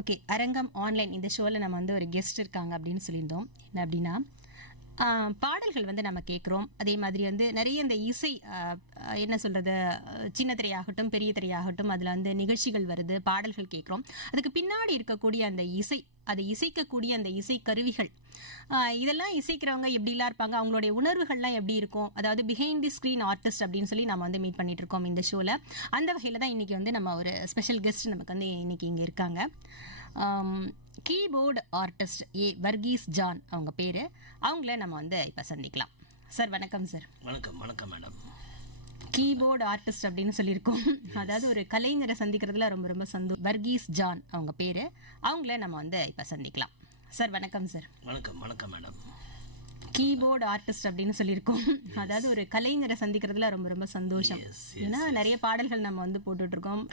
Okay, அரங்கம் online இந்த ஷோவில் நம்ம வந்து ஒரு கெஸ்ட் இருக்காங்க அப்படின்னு சொல்லியிருந்தோம். என்ன அப்படின்னா, பாடல்கள் வந்து நம்ம கேட்குறோம். அதே மாதிரி வந்து நிறைய இந்த இசை என்ன சொல்றது, சின்ன திரையாகட்டும் பெரிய திரையாகட்டும் அதில் வந்து நிகழ்ச்சிகள் வருது, பாடல்கள் கேட்குறோம். அதுக்கு பின்னாடி இருக்கக்கூடிய அந்த இசை, அதை இசைக்கக்கூடிய அந்த இசை கருவிகள், இதெல்லாம் இசைக்கிறவங்க எப்படிலாம் இருப்பாங்க, அவங்களுடைய உணர்வுகள்லாம் எப்படி இருக்கும், அதாவது பிஹைண்ட் தி ஸ்க்ரீன் ஆர்டிஸ்ட் அப்படின்னு சொல்லி நம்ம வந்து மீட் பண்ணிட்டு இருக்கோம் இந்த ஷோவில். அந்த வகையில் தான் இன்னைக்கு வந்து நம்ம ஒரு ஸ்பெஷல் கெஸ்ட் நமக்கு வந்து இன்னைக்கு இங்கே இருக்காங்க. கீபோர்டு ஆர்டிஸ்ட் வர்கீஸ் ஜான் அவங்க பேர். அவங்கள நம்ம வந்து இப்போ சந்திக்கலாம். சார் வணக்கம். சார் வணக்கம். வணக்கம் மேடம். கீபோர்டு ஆர்டிஸ்ட் அப்படின்னு சொல்லியிருக்கோம். அதாவது ஒரு கலைஞரை சந்திக்கிறதுல ரொம்ப ரொம்ப சந்தோஷம். வர்கீஸ் ஜான் அவங்க பேர். அவங்கள நம்ம வந்து இப்போ சந்திக்கலாம். சார் வணக்கம். சார் வணக்கம். வணக்கம் மேடம். கீபோர்டு ஆர்டிஸ்ட் அப்படின்னு சொல்லியிருக்கோம். அதாவது ஒரு கலைஞரை சந்திக்கிறதுல ரொம்ப ரொம்ப சந்தோஷம். ஏன்னா நிறைய பாடல்கள் நம்ம வந்து போட்டுட்டு இருக்கோம்,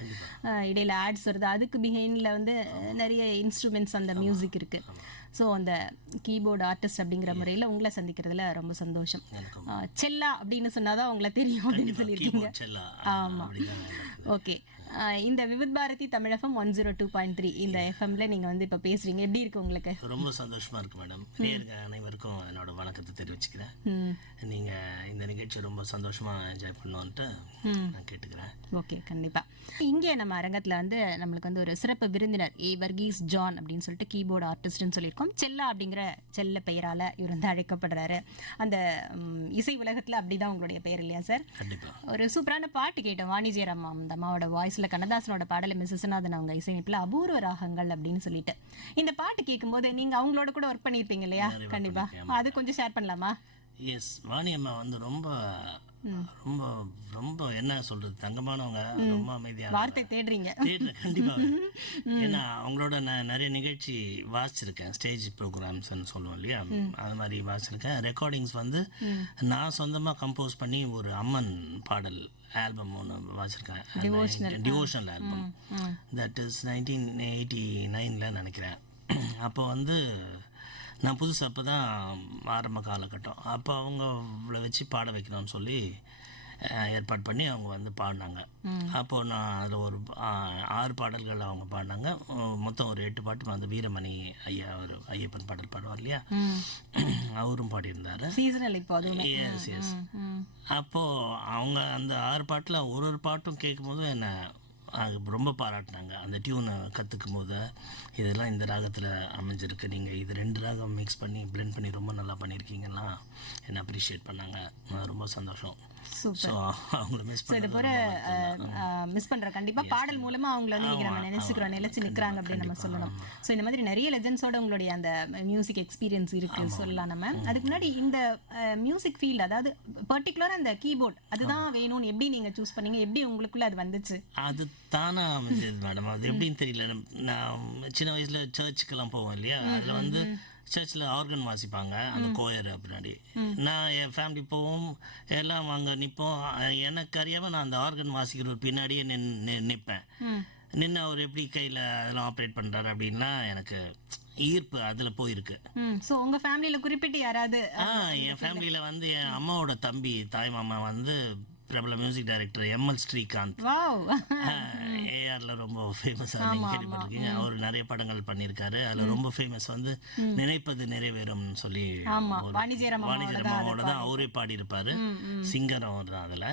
இடையில ஆட்ஸ் வருது, அதுக்கு பிஹைண்ட்ல வந்து நிறைய இன்ஸ்ட்ருமெண்ட்ஸ் அந்த மியூசிக் இருக்கு. ஸோ அந்த கீபோர்டு ஆர்டிஸ்ட் அப்படிங்கிற முறையில் உங்களை சந்திக்கிறதுல ரொம்ப சந்தோஷம். செல்லா அப்படின்னு சொன்னாதான் உங்களை தெரியும் அப்படின்னு சொல்லியிருக்கீங்க. ஆமாம், ஓகே. இந்த விவித் பாரதி தமிழகம் 102.3 இந்த எஃப்எம்ல நீங்க வந்து இப்ப பேசுறீங்க, எப்படி இருக்கு உங்களுக்கு? ரொம்ப சந்தோஷமா இருக்கு மேடம். நேயர்கள் அனைவருக்கும் என்னோட வணக்கத்தை தெரிவிச்சுக்கிறேன். நீங்க இந்த நிகழ்ச்சி ரொம்ப சந்தோஷமா என்ஜாய் பண்ணுவோன்ட்டு நான் கேட்டுக்கிறேன். ஓகே, கண்டிப்பா. இங்கே நம்ம அரங்கத்துல வந்து நம்மளுக்கு வந்து ஒரு சிறப்பு விருந்தினர் வர்கீஸ் ஜான் அப்படின்னு சொல்லிட்டு கீபோர்டு ஆர்டிஸ்ட்னு சொல்லியிருக்கோம். செல்லா அப்படிங்கிற செல்ல பெயரால இவர் வந்து அழைக்கப்படுறாரு. அந்த இசை உலகத்துல அப்படிதான் உங்களுடைய பெயர் இல்லையா சார்? கண்டிப்பா. ஒரு சூப்பரான பாட்டு கேட்டோம், வாணிஜெயராம் அந்த அம்மாவோட வாய்ஸ்ல, கண்ணதாசனோட பாடல மிஸ் விஸ்வநாதன் அவங்க இசையமைப்புல அபூர்வ ராகங்கள் அப்படின்னு சொல்லிட்டு. இந்த பாட்டு கேட்கும்போது நீங்க அவங்களோட கூட ஒர்க் பண்ணிருப்பீங்க இல்லையா? கண்டிப்பா அது கொஞ்சம் ஷேர் பண்ணலாமா? எஸ், வாணி அம்மா வந்து ரொம்ப ரொம்ப ரொம்ப என்ன சொல்றது, தங்கமானவங்க, ரொம்ப அமைதியான, வார்த்தை தேடுறீங்க. கண்டிப்பா. ஏன்னா அவங்களோட நான் நிறைய நிகழ்ச்சி வாசிச்சிருக்கேன், ஸ்டேஜ் ப்ரோக்ராம்ஸ்ன்னு சொல்லுவோம் இல்லையா, அது மாதிரி வாசிச்சிருக்கேன். ரெக்கார்டிங்ஸ் வந்து நான் சொந்தமாக கம்போஸ் பண்ணி ஒரு அம்மன் பாடல் ஆல்பம் ஒன்று வாசிச்சிருக்கேன், டிவோஷனல் ஆல்பம். தட் இஸ் 1989 நினைக்கிறேன். அப்போ வந்து நான் புதுசு, அப்போ தான் ஆரம்ப காலகட்டம். அப்போ அவங்கள வச்சு பாட வைக்கணும்னு சொல்லி ஏற்பாடு பண்ணி அவங்க வந்து பாடினாங்க. அப்போது நான் அதில் ஒரு 6 பாடல்கள் அவங்க பாடினாங்க. மொத்தம் ஒரு 8 பாட்டு வந்து வீரமணி ஐயா, ஒரு ஐயப்பன் பாடல் பாடுவார் இல்லையா, அவரும் பாடியிருந்தார். S S. அப்போது அவங்க அந்த 6 பாட்டில் ஒரு பாட்டும் கேட்கும்போது என்னை ரொம்ப பாராட்டினாங்க. அந்த டியூனை கற்றுக்கும் போது இதெல்லாம் இந்த ராகத்தில் அமைஞ்சிருக்கு, நீங்கள் இது 2 ராகம் மிக்ஸ் பண்ணி பிளெண்ட் பண்ணி ரொம்ப நல்லா பண்ணியிருக்கீங்கன்னா என்னை அப்ரிஷியேட் பண்ணாங்க. ரொம்ப சந்தோஷம். அவங்கள மிஸ் பண்ற கண்டிப்பா பாடல் மூலமா அவங்கள வந்து நீங்க நம்ம நினைச்சுக்கிறோம், நிலைச்சு நிக்கிறாங்க அப்படின்னு நம்ம சொல்லணும். சோ இந்த மாதிரி நிறைய லெஜெண்ட்ஸோட உங்களுடைய அந்த மியூசிக் எக்ஸ்பீரியன்ஸ் இருக்கு சொல்லலாம் நம்ம. அதுக்கு முன்னாடி இந்த மியூசிக் ஃபீல்ட், அதாவது பர்டிகுலரா அந்த கீபோர்ட் அதுதான் வேணும்னு எப்படி நீங்க சூஸ் பண்ணீங்க, எப்படி உங்களுக்குள்ள அது வந்துச்சு? அது தானா அமைஞ்சது மேடம். அது எப்படின்னு தெரியல. நான் சின்ன வயசுல சர்ச்சுக்கெல்லாம் போவோம் இல்லையா, அதுல வந்து சர்ச்சில் ஆர்கன் வாசிப்பாங்க அந்த கோயர் பின்னாடி. நான் என் ஃபேமிலி போவோம், எல்லாம் அங்கே நிற்போம். எனக்கு அறியாமல் நான் அந்த ஆர்கன் வாசிக்கிற ஒரு பின்னாடியே நிற்பேன். நின்று அவர் எப்படி கையில் அதெல்லாம் ஆப்ரேட் பண்ணுறாரு அப்படின்னா எனக்கு ஈர்ப்பு அதில் போயிருக்கு. ஸோ உங்கள் ஃபேமிலியில் குறிப்பிட்டு யாராவது? என் ஃபேமிலியில் வந்து என் அம்மாவோட தம்பி தாய் மாமா வந்து பிரபல மியூசிக் டைரக்டர் எம்எல் ஸ்ரீகாந்த். ஏஆர்ல ரொம்ப ஃபேமஸாக நீங்கள் கேள்விப்பட்டிருக்கீங்க. அவர் நிறைய படங்கள் பண்ணியிருக்காரு. அதில் ரொம்ப ஃபேமஸ் வந்து நினைப்பது நிறைவேறும்னு சொல்லி வாணிஜெயராமோட தான் அவரே பாடியிருப்பாரு. சிங்கர் அவர் தான் அதில்.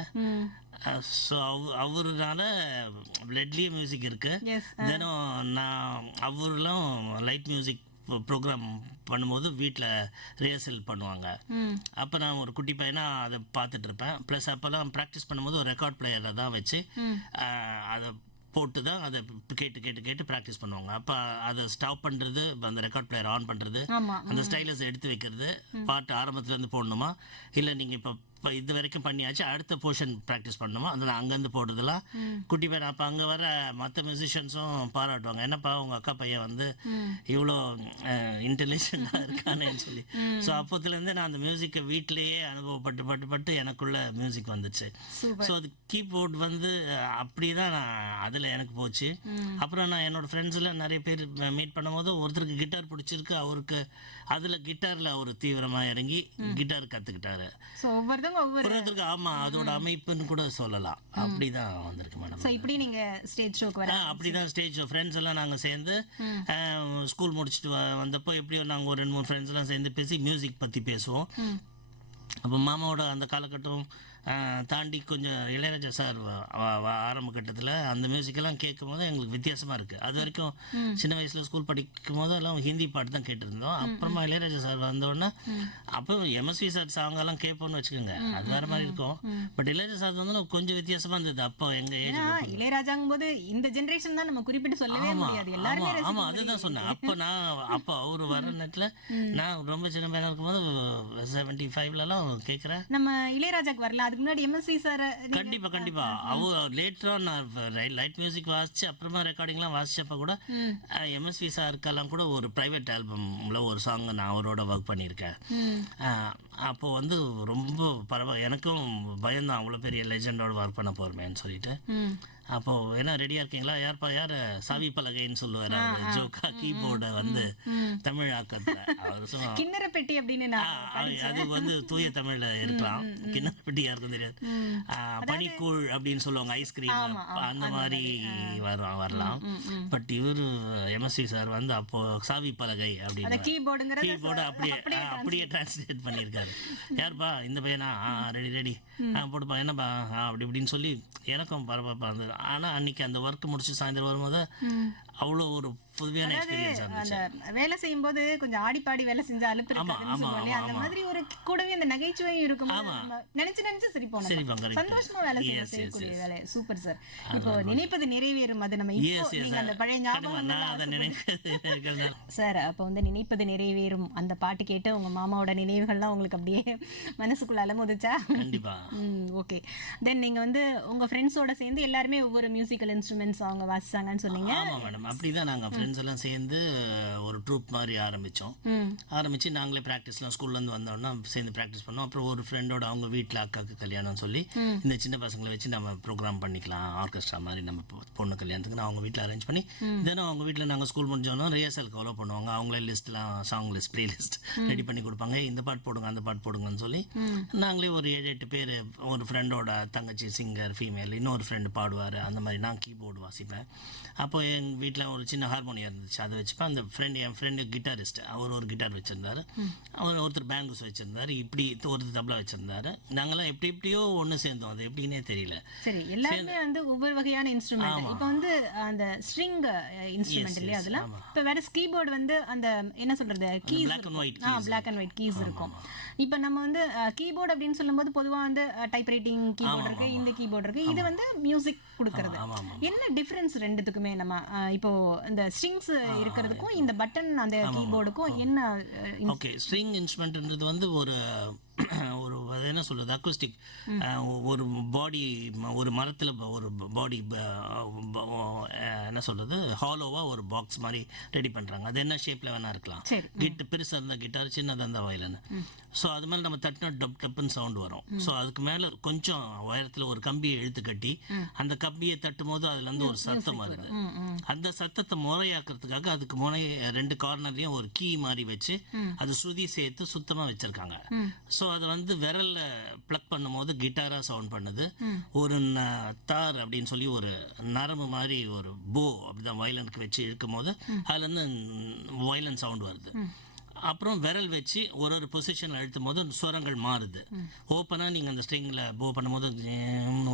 ஸோ அவருனால பிளட்லேயே மியூசிக் இருக்கு. தினம் நான் அவரெல்லாம் லைட் மியூசிக் ப்ரோக்ராம் பண்ணும்போது வீட்டில் ரிஹர்சல் பண்ணுவாங்க. அப்போ நான் ஒரு குட்டி பையனாக அதை பார்த்துட்டு இருப்பேன். ப்ளஸ் அப்போல்லாம் ப்ராக்டிஸ் பண்ணும்போது ஒரு ரெக்கார்ட் பிளேயரில் தான் வச்சு அதை போட்டு தான் அதை கேட்டு கேட்டு கேட்டு ப்ராக்டிஸ் பண்ணுவாங்க. அப்போ அதை ஸ்டாப் பண்ணுறது, அந்த ரெக்கார்ட் பிளேயர் ஆன் பண்ணுறது, அந்த ஸ்டைலஸ் எடுத்து வைக்கிறது, பாட்டு ஆரம்பத்துலேருந்து போடணுமா இல்லை நீங்கள் இப்போ இது வரைக்கும் பண்ணியாச்சு அடுத்த போர்ஷன் ப்ராக்டிஸ் பண்ணணுமா, அந்த அங்கேருந்து போடுறதுலாம் குட்டி பையன். அப்போ அங்கே வர மற்ற மியூசிஷியன்ஸும் பாராட்டுவாங்க, என்னப்பா உங்கள் அக்கா பையன் வந்து இவ்வளோ இன்டெலிஜென்ட்டாக இருக்கானேன்னு சொல்லி. ஸோ அப்போத்துலேருந்து நான் அந்த மியூசிக்கை வீட்டிலேயே அனுபவப்பட்டு பட்டு பட்டு எனக்குள்ள மியூசிக் வந்துச்சு. ஸோ அது கீபோர்ட் வந்து அப்படி தான் நான் அதில் எனக்கு போச்சு. அப்புறம் நான் என்னோடய ஃப்ரெண்ட்ஸில் நிறைய பேர் மீட் பண்ணும்போது ஒருத்தருக்கு கிட்டார் பிடிச்சிருக்கு, அவருக்கு அதில் கிட்டாரில் அவர் தீவிரமாக இறங்கி கிட்டார் கற்றுக்கிட்டாரு. ஸோ ஒவ்வொரு ஒவ்வொருத்தவங்க ஒவ்வொரு ஒருத்தருக்கு ஆமா அதோட அமைப்புன்னு கூட சொல்லலாம். அப்படிதான் வந்திருக்கு மேடம். சோ இப்படி நீங்க ஸ்டேஜ் ஷோக்கு வர அப்படிதான் ஸ்டேஜ் ஃப்ரெண்ட்ஸ் எல்லாம் நாங்க சேர்ந்து ஸ்கூல் முடிச்சுட்டு வந்தப்போ எப்படியோ நாங்க ஒரு 2-3 ஃப்ரெண்ட்ஸ் எல்லாம் சேர்ந்து பேசி மியூசிக் பத்தி பேசுவோம். அப்போ மாமாவோட அந்த காலகட்டம் தாண்டி கொஞ்சம் இளையராஜா சார் ஆரம்ப கட்டத்தில் அந்த மியூசிக்கெல்லாம் கேட்கும் போது எங்களுக்கு வித்தியாசமாக இருக்குது. அது வரைக்கும் சின்ன வயசில் ஸ்கூல் படிக்கும் போது எல்லாம் ஹிந்தி பாட்டு தான் கேட்டிருந்தோம். அப்புறமா இளையராஜா சார் வந்தோடனே அப்போ எம்எஸ்வி சார் சாங்கெல்லாம் கேட்போம்னு வச்சுக்கோங்க, அது வேறு மாதிரி இருக்கும். பட் இளையராஜா சார் வந்து கொஞ்சம் வித்தியாசமாக இருந்தது அப்போ எங்கள் ஏஜ். இளையராஜாங்கும் போது இந்த ஜென்ரேஷன் தான் நம்ம குறிப்பிட்டு சொல்லவே முடியாது, எல்லாருமே. ஆமாம், அதுதான் சொன்னேன். அப்போ அவர் வர நேரத்தில் நான் ரொம்ப சின்ன பையனாக இருக்கும்போது 75லலாம் கேட்குறேன். நம்ம இளையராஜாக்கு வரல, முன்னாடி எம்எஸ்வி சார் கண்டிப்பா அவர் லேட்டரா நான் லைட் மியூசிக் வாசிச்சு அப்புறமா ரெக்கார்டிங்லாம் வாசிச்சப்ப கூட எம்எஸ்வி சாருக்கெல்லாம் கூட ஒரு பிரைவேட் ஆல்பம்ல ஒரு சாங் நான் அவரோட ஒர்க் பண்ணியிருக்கேன். அப்போ வந்து ரொம்ப பரவாயில்ல, எனக்கும் பயம்தான் அவ்வளோ பெரிய லெஜெண்டோட ஒர்க் பண்ண போறமேன்னு சொல்லிட்டு. அப்போ என்ன ரெடியா இருக்கீங்களா, யார் சாவி பலகைன்னு சொல்லுவாரு ஜோக்கா கீபோர்டை வந்து தமிழ் ஆக்கத்துல அவர் கிண்ணற பெட்டி அப்படின்னு அது வந்து தூய தமிழ்ல இருக்கலாம், கிண்ணற பெட்டி யாருக்கும் தெரியாது. பனிக்கூழ் அப்படின்னு சொல்லுவாங்க, ஐஸ்கிரீம் அந்த மாதிரி வரலாம். பட் இவரு எம்எஸ்வி சார் வந்து அப்போ சாவி பலகை அப்படின்னு கீபோர்டு அப்படியே டிரான்ஸ்லேட் பண்ணியிருக்காரு. யாருப்பா இந்த பையனா, ரெடி போட்டுப்பா என்னப்பா அப்படி இப்படின்னு சொல்லி எனக்கும் பரபரப்பா இருந்தது. ஆனா அன்னைக்கு அந்த ஒர்க் முடிச்சு சாயந்தரம் வரும்போது அவ்வளோ ஒரு புதுமையான எக்ஸ்பீரியன்ஸ் இருந்துச்சு. வேலை செய்யும் போது கொஞ்சம் ஆடி பாடி வேலை செஞ்சா அலுப்பு இருக்காதுன்னு சொல்லுவாங்க, அந்த மாதிரி ஒரு கூடவே அந்த நகைச்சுவையும் இருக்கும். நினைச்சு சிரிப்போம், சந்தோஷமா வேலை செய்யக்கூடிய வேலை. Super sir. இப்போ நினைப்பது நிறைவேறும், அது நம்ம அந்த பழைய ஞாபகம் சார். அப்போ வந்து நினைப்பது நிறைவேறும் அந்த பாட்டு கேட்டு உங்க மாமாவோட நினைவுகள்லாம் உங்களுக்கு அப்படியே மனசுக்குள்ள அலமுதிச்சா? கண்டிப்பா. ஓகே. தென் நீங்க வந்து உங்க ஃப்ரெண்ட்ஸோட சேர்ந்து எல்லாருமே ஒவ்வொரு மியூசிக்கல் இன்ஸ்ட்ருமெண்ட்ஸ் அவங்க வாசிச்சாங்கன்னு சொன்னீங்க. ஆமா மேடம், அப்படிதான் நாங்க ஃப்ரெண்ட்ஸ் எல்லாம் சேர்ந்து ஒரு ட்ரூப் மாதிரி ஆரம்பிச்சு நாங்களே ப்ராக்டிஸ்லாம் ஸ்கூல்லேருந்து வந்தோம்னா சேர்ந்து ப்ராக்டிஸ் பண்ணோம். அப்புறம் ஒரு ஃப்ரெண்டோட அவங்க வீட்டில் அக்காவுக்கு கல்யாணம் சொல்லி இந்த சின்ன பசங்களை வச்சு நம்ம ப்ரோக்ராம் பண்ணிக்கலாம், ஆர்கெஸ்ட்ரா மாதிரி நம்ம பொண்ணு கல்யாணத்துக்கு நான் அவங்க வீட்டில் அரேஞ்ச் பண்ணி தினம் அவங்க வீட்டில் நாங்கள் ஸ்கூல் முடிஞ்சோன்னா ரிஹர்சலுக்கு ஃபாலோ பண்ணுவாங்க. அவங்களே லிஸ்ட்லாம் song list play list ready பண்ணி கொடுப்பாங்க, இந்த பாட்டு போடுங்க அந்த பாட்டு போடுங்கன்னு சொல்லி நாங்களே ஒரு 7-8 பேர், ஒரு ஃப்ரெண்டோட தங்கச்சி சிங்கர் ஃபீமேல், இன்னொரு ஃப்ரெண்டு பாடுவார், அந்த மாதிரி நான் கீபோர்டு வாசிப்பேன். அப்போ எங்கள் வீட்டில் ஒரு சின்ன ஹார்மோனியம் இருந்துச்சு, அதை வச்சுப்பேன். அந்த என் ஃப்ரெண்டு கிட்டாரிஸ்ட், அவர் ஒரு கிட்டார் வச்சுருந்தாரு, அவர் ஒருத்தர் பேங்கஸ் வச்சுருந்தாரு, இப்படி ஒருத்தர் தபலா வச்சுருந்தாரு. நாங்களாம் எப்படியோ ஒன்று சேர்ந்தோம், அது எப்படின்னே தெரியல. சரி, எல்லாருமே வந்து ஒவ்வொரு வகையான இன்ஸ்ட்ருமெண்ட். இப்போ வந்து அந்த ஸ்ட்ரிங் இன்ஸ்ட்ருமெண்ட் இல்லையா, அதெல்லாம். இப்போ வேற கீபோர்டு வந்து அந்த என்ன சொல்றது, keys, black and white keys இருக்கும். இப்போ நம்ம வந்து கீபோர்டு அப்படின்னு சொல்லும்போது பொதுவாக வந்து டைப் ரைட்டிங் கீபோர்டு இருக்கு, இந்த கீபோர்டு இருக்கு, இது வந்து மியூசிக் கொடுக்கறது. என்ன டிஃபரன்ஸ் ரெண்டுத்துக்குமே? நம்ம இப்போ இந்த ஸ்ட்ரிங்ஸ் இருக்கிறதுக்கும் இந்த பட்டன் அந்த கீபோர்டுக்கும் என்ன? ஓகே, ஸ்ட்ரிங் இன்ஸ்ட்ருமெண்ட்ன்றது வந்து ஒரு என்ன சொல்றது, அக்கூஸ்டிக், ஒரு பாடி, ஒரு மரத்தில் ஒரு பாடி என்ன சொல்றது, ஹாலோவா ஒரு பாக்ஸ் மாதிரி ரெடி பண்றாங்க. அது என்ன ஷேப்ல வேணா இருக்கலாம். பெருசா இருந்தா கிட்டார், சின்னதா இருந்தா வயலின். ஸோ அது மேலே நம்ம தட்டினா டப் டப்புன்னு சவுண்ட் வரும். ஸோ அதுக்கு மேலே கொஞ்சம் உயரத்தில் ஒரு கம்பியை இழுத்து கட்டி அந்த கம்பியை தட்டும் போது அதுல இருந்து ஒரு சத்தம் வருது. அந்த சத்தத்தை முறையாக்குறதுக்காக அதுக்கு முனை 2 கார்னர்லயும் ஒரு கீ மாதிரி வச்சு அது ஸ்ருதி சேர்த்து சுத்தமா வச்சிருக்காங்க. ஸோ அதை வந்து விரல்ல பிளக் பண்ணும்போது கிட்டாரா சவுண்ட் பண்ணுது. ஒரு தார் அப்படின்னு சொல்லி ஒரு நரம்பு மாதிரி ஒரு போ அப்படிதான் வயலனுக்கு வச்சு இழுக்கும் போது அதுல இருந்து வயலன் சவுண்ட் வருது. அப்புறம் விரல் வச்சு ஒரு பொசிஷன் அழுத்தும் போது ஸ்வரங்கள் மாறுது. ஓப்பனாக நீங்கள் அந்த ஸ்ட்ரிங்கில் போ பண்ணும்போது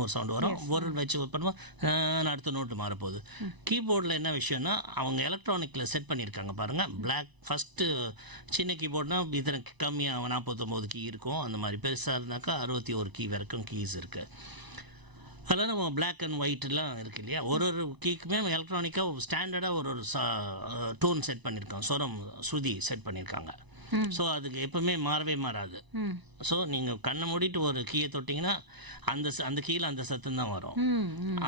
ஒரு சவுண்ட் வரும், விரல் வச்சு பண்ணும்போது அடுத்த நோட்டு மாறப்போகுது. கீபோர்டில் என்ன விஷயம்னா அவங்க எலக்ட்ரானிக்கில் செட் பண்ணியிருக்காங்க பாருங்கள். பிளாக் ஃபஸ்ட்டு சின்ன கீபோர்ட்னா இத்தனை கம்மியாக 49 கீ இருக்கும், அந்த மாதிரி பெருசாக இருந்தாக்கா 61 கீ வரைக்கும் கீஸ் இருக்குது. அதெல்லாம் நம்ம பிளாக் அண்ட் ஒயிட்லாம் இருக்கு இல்லையா, ஒரு கீக்குமே எலக்ட்ரானிக்காக ஸ்டாண்டர்டாக ஒரு டோன் செட் பண்ணியிருக்காங்க, ஸ்வரம் ஸ்ருதி செட் பண்ணியிருக்காங்க. ஸோ அதுக்கு எப்பவுமே மாறவே மாறாது. ஸோ நீங்கள் கண்ணை மூடிட்டு ஒரு கீயை தொட்டிங்கன்னா அந்த கீழே அந்த சத்தம் தான் வரும்.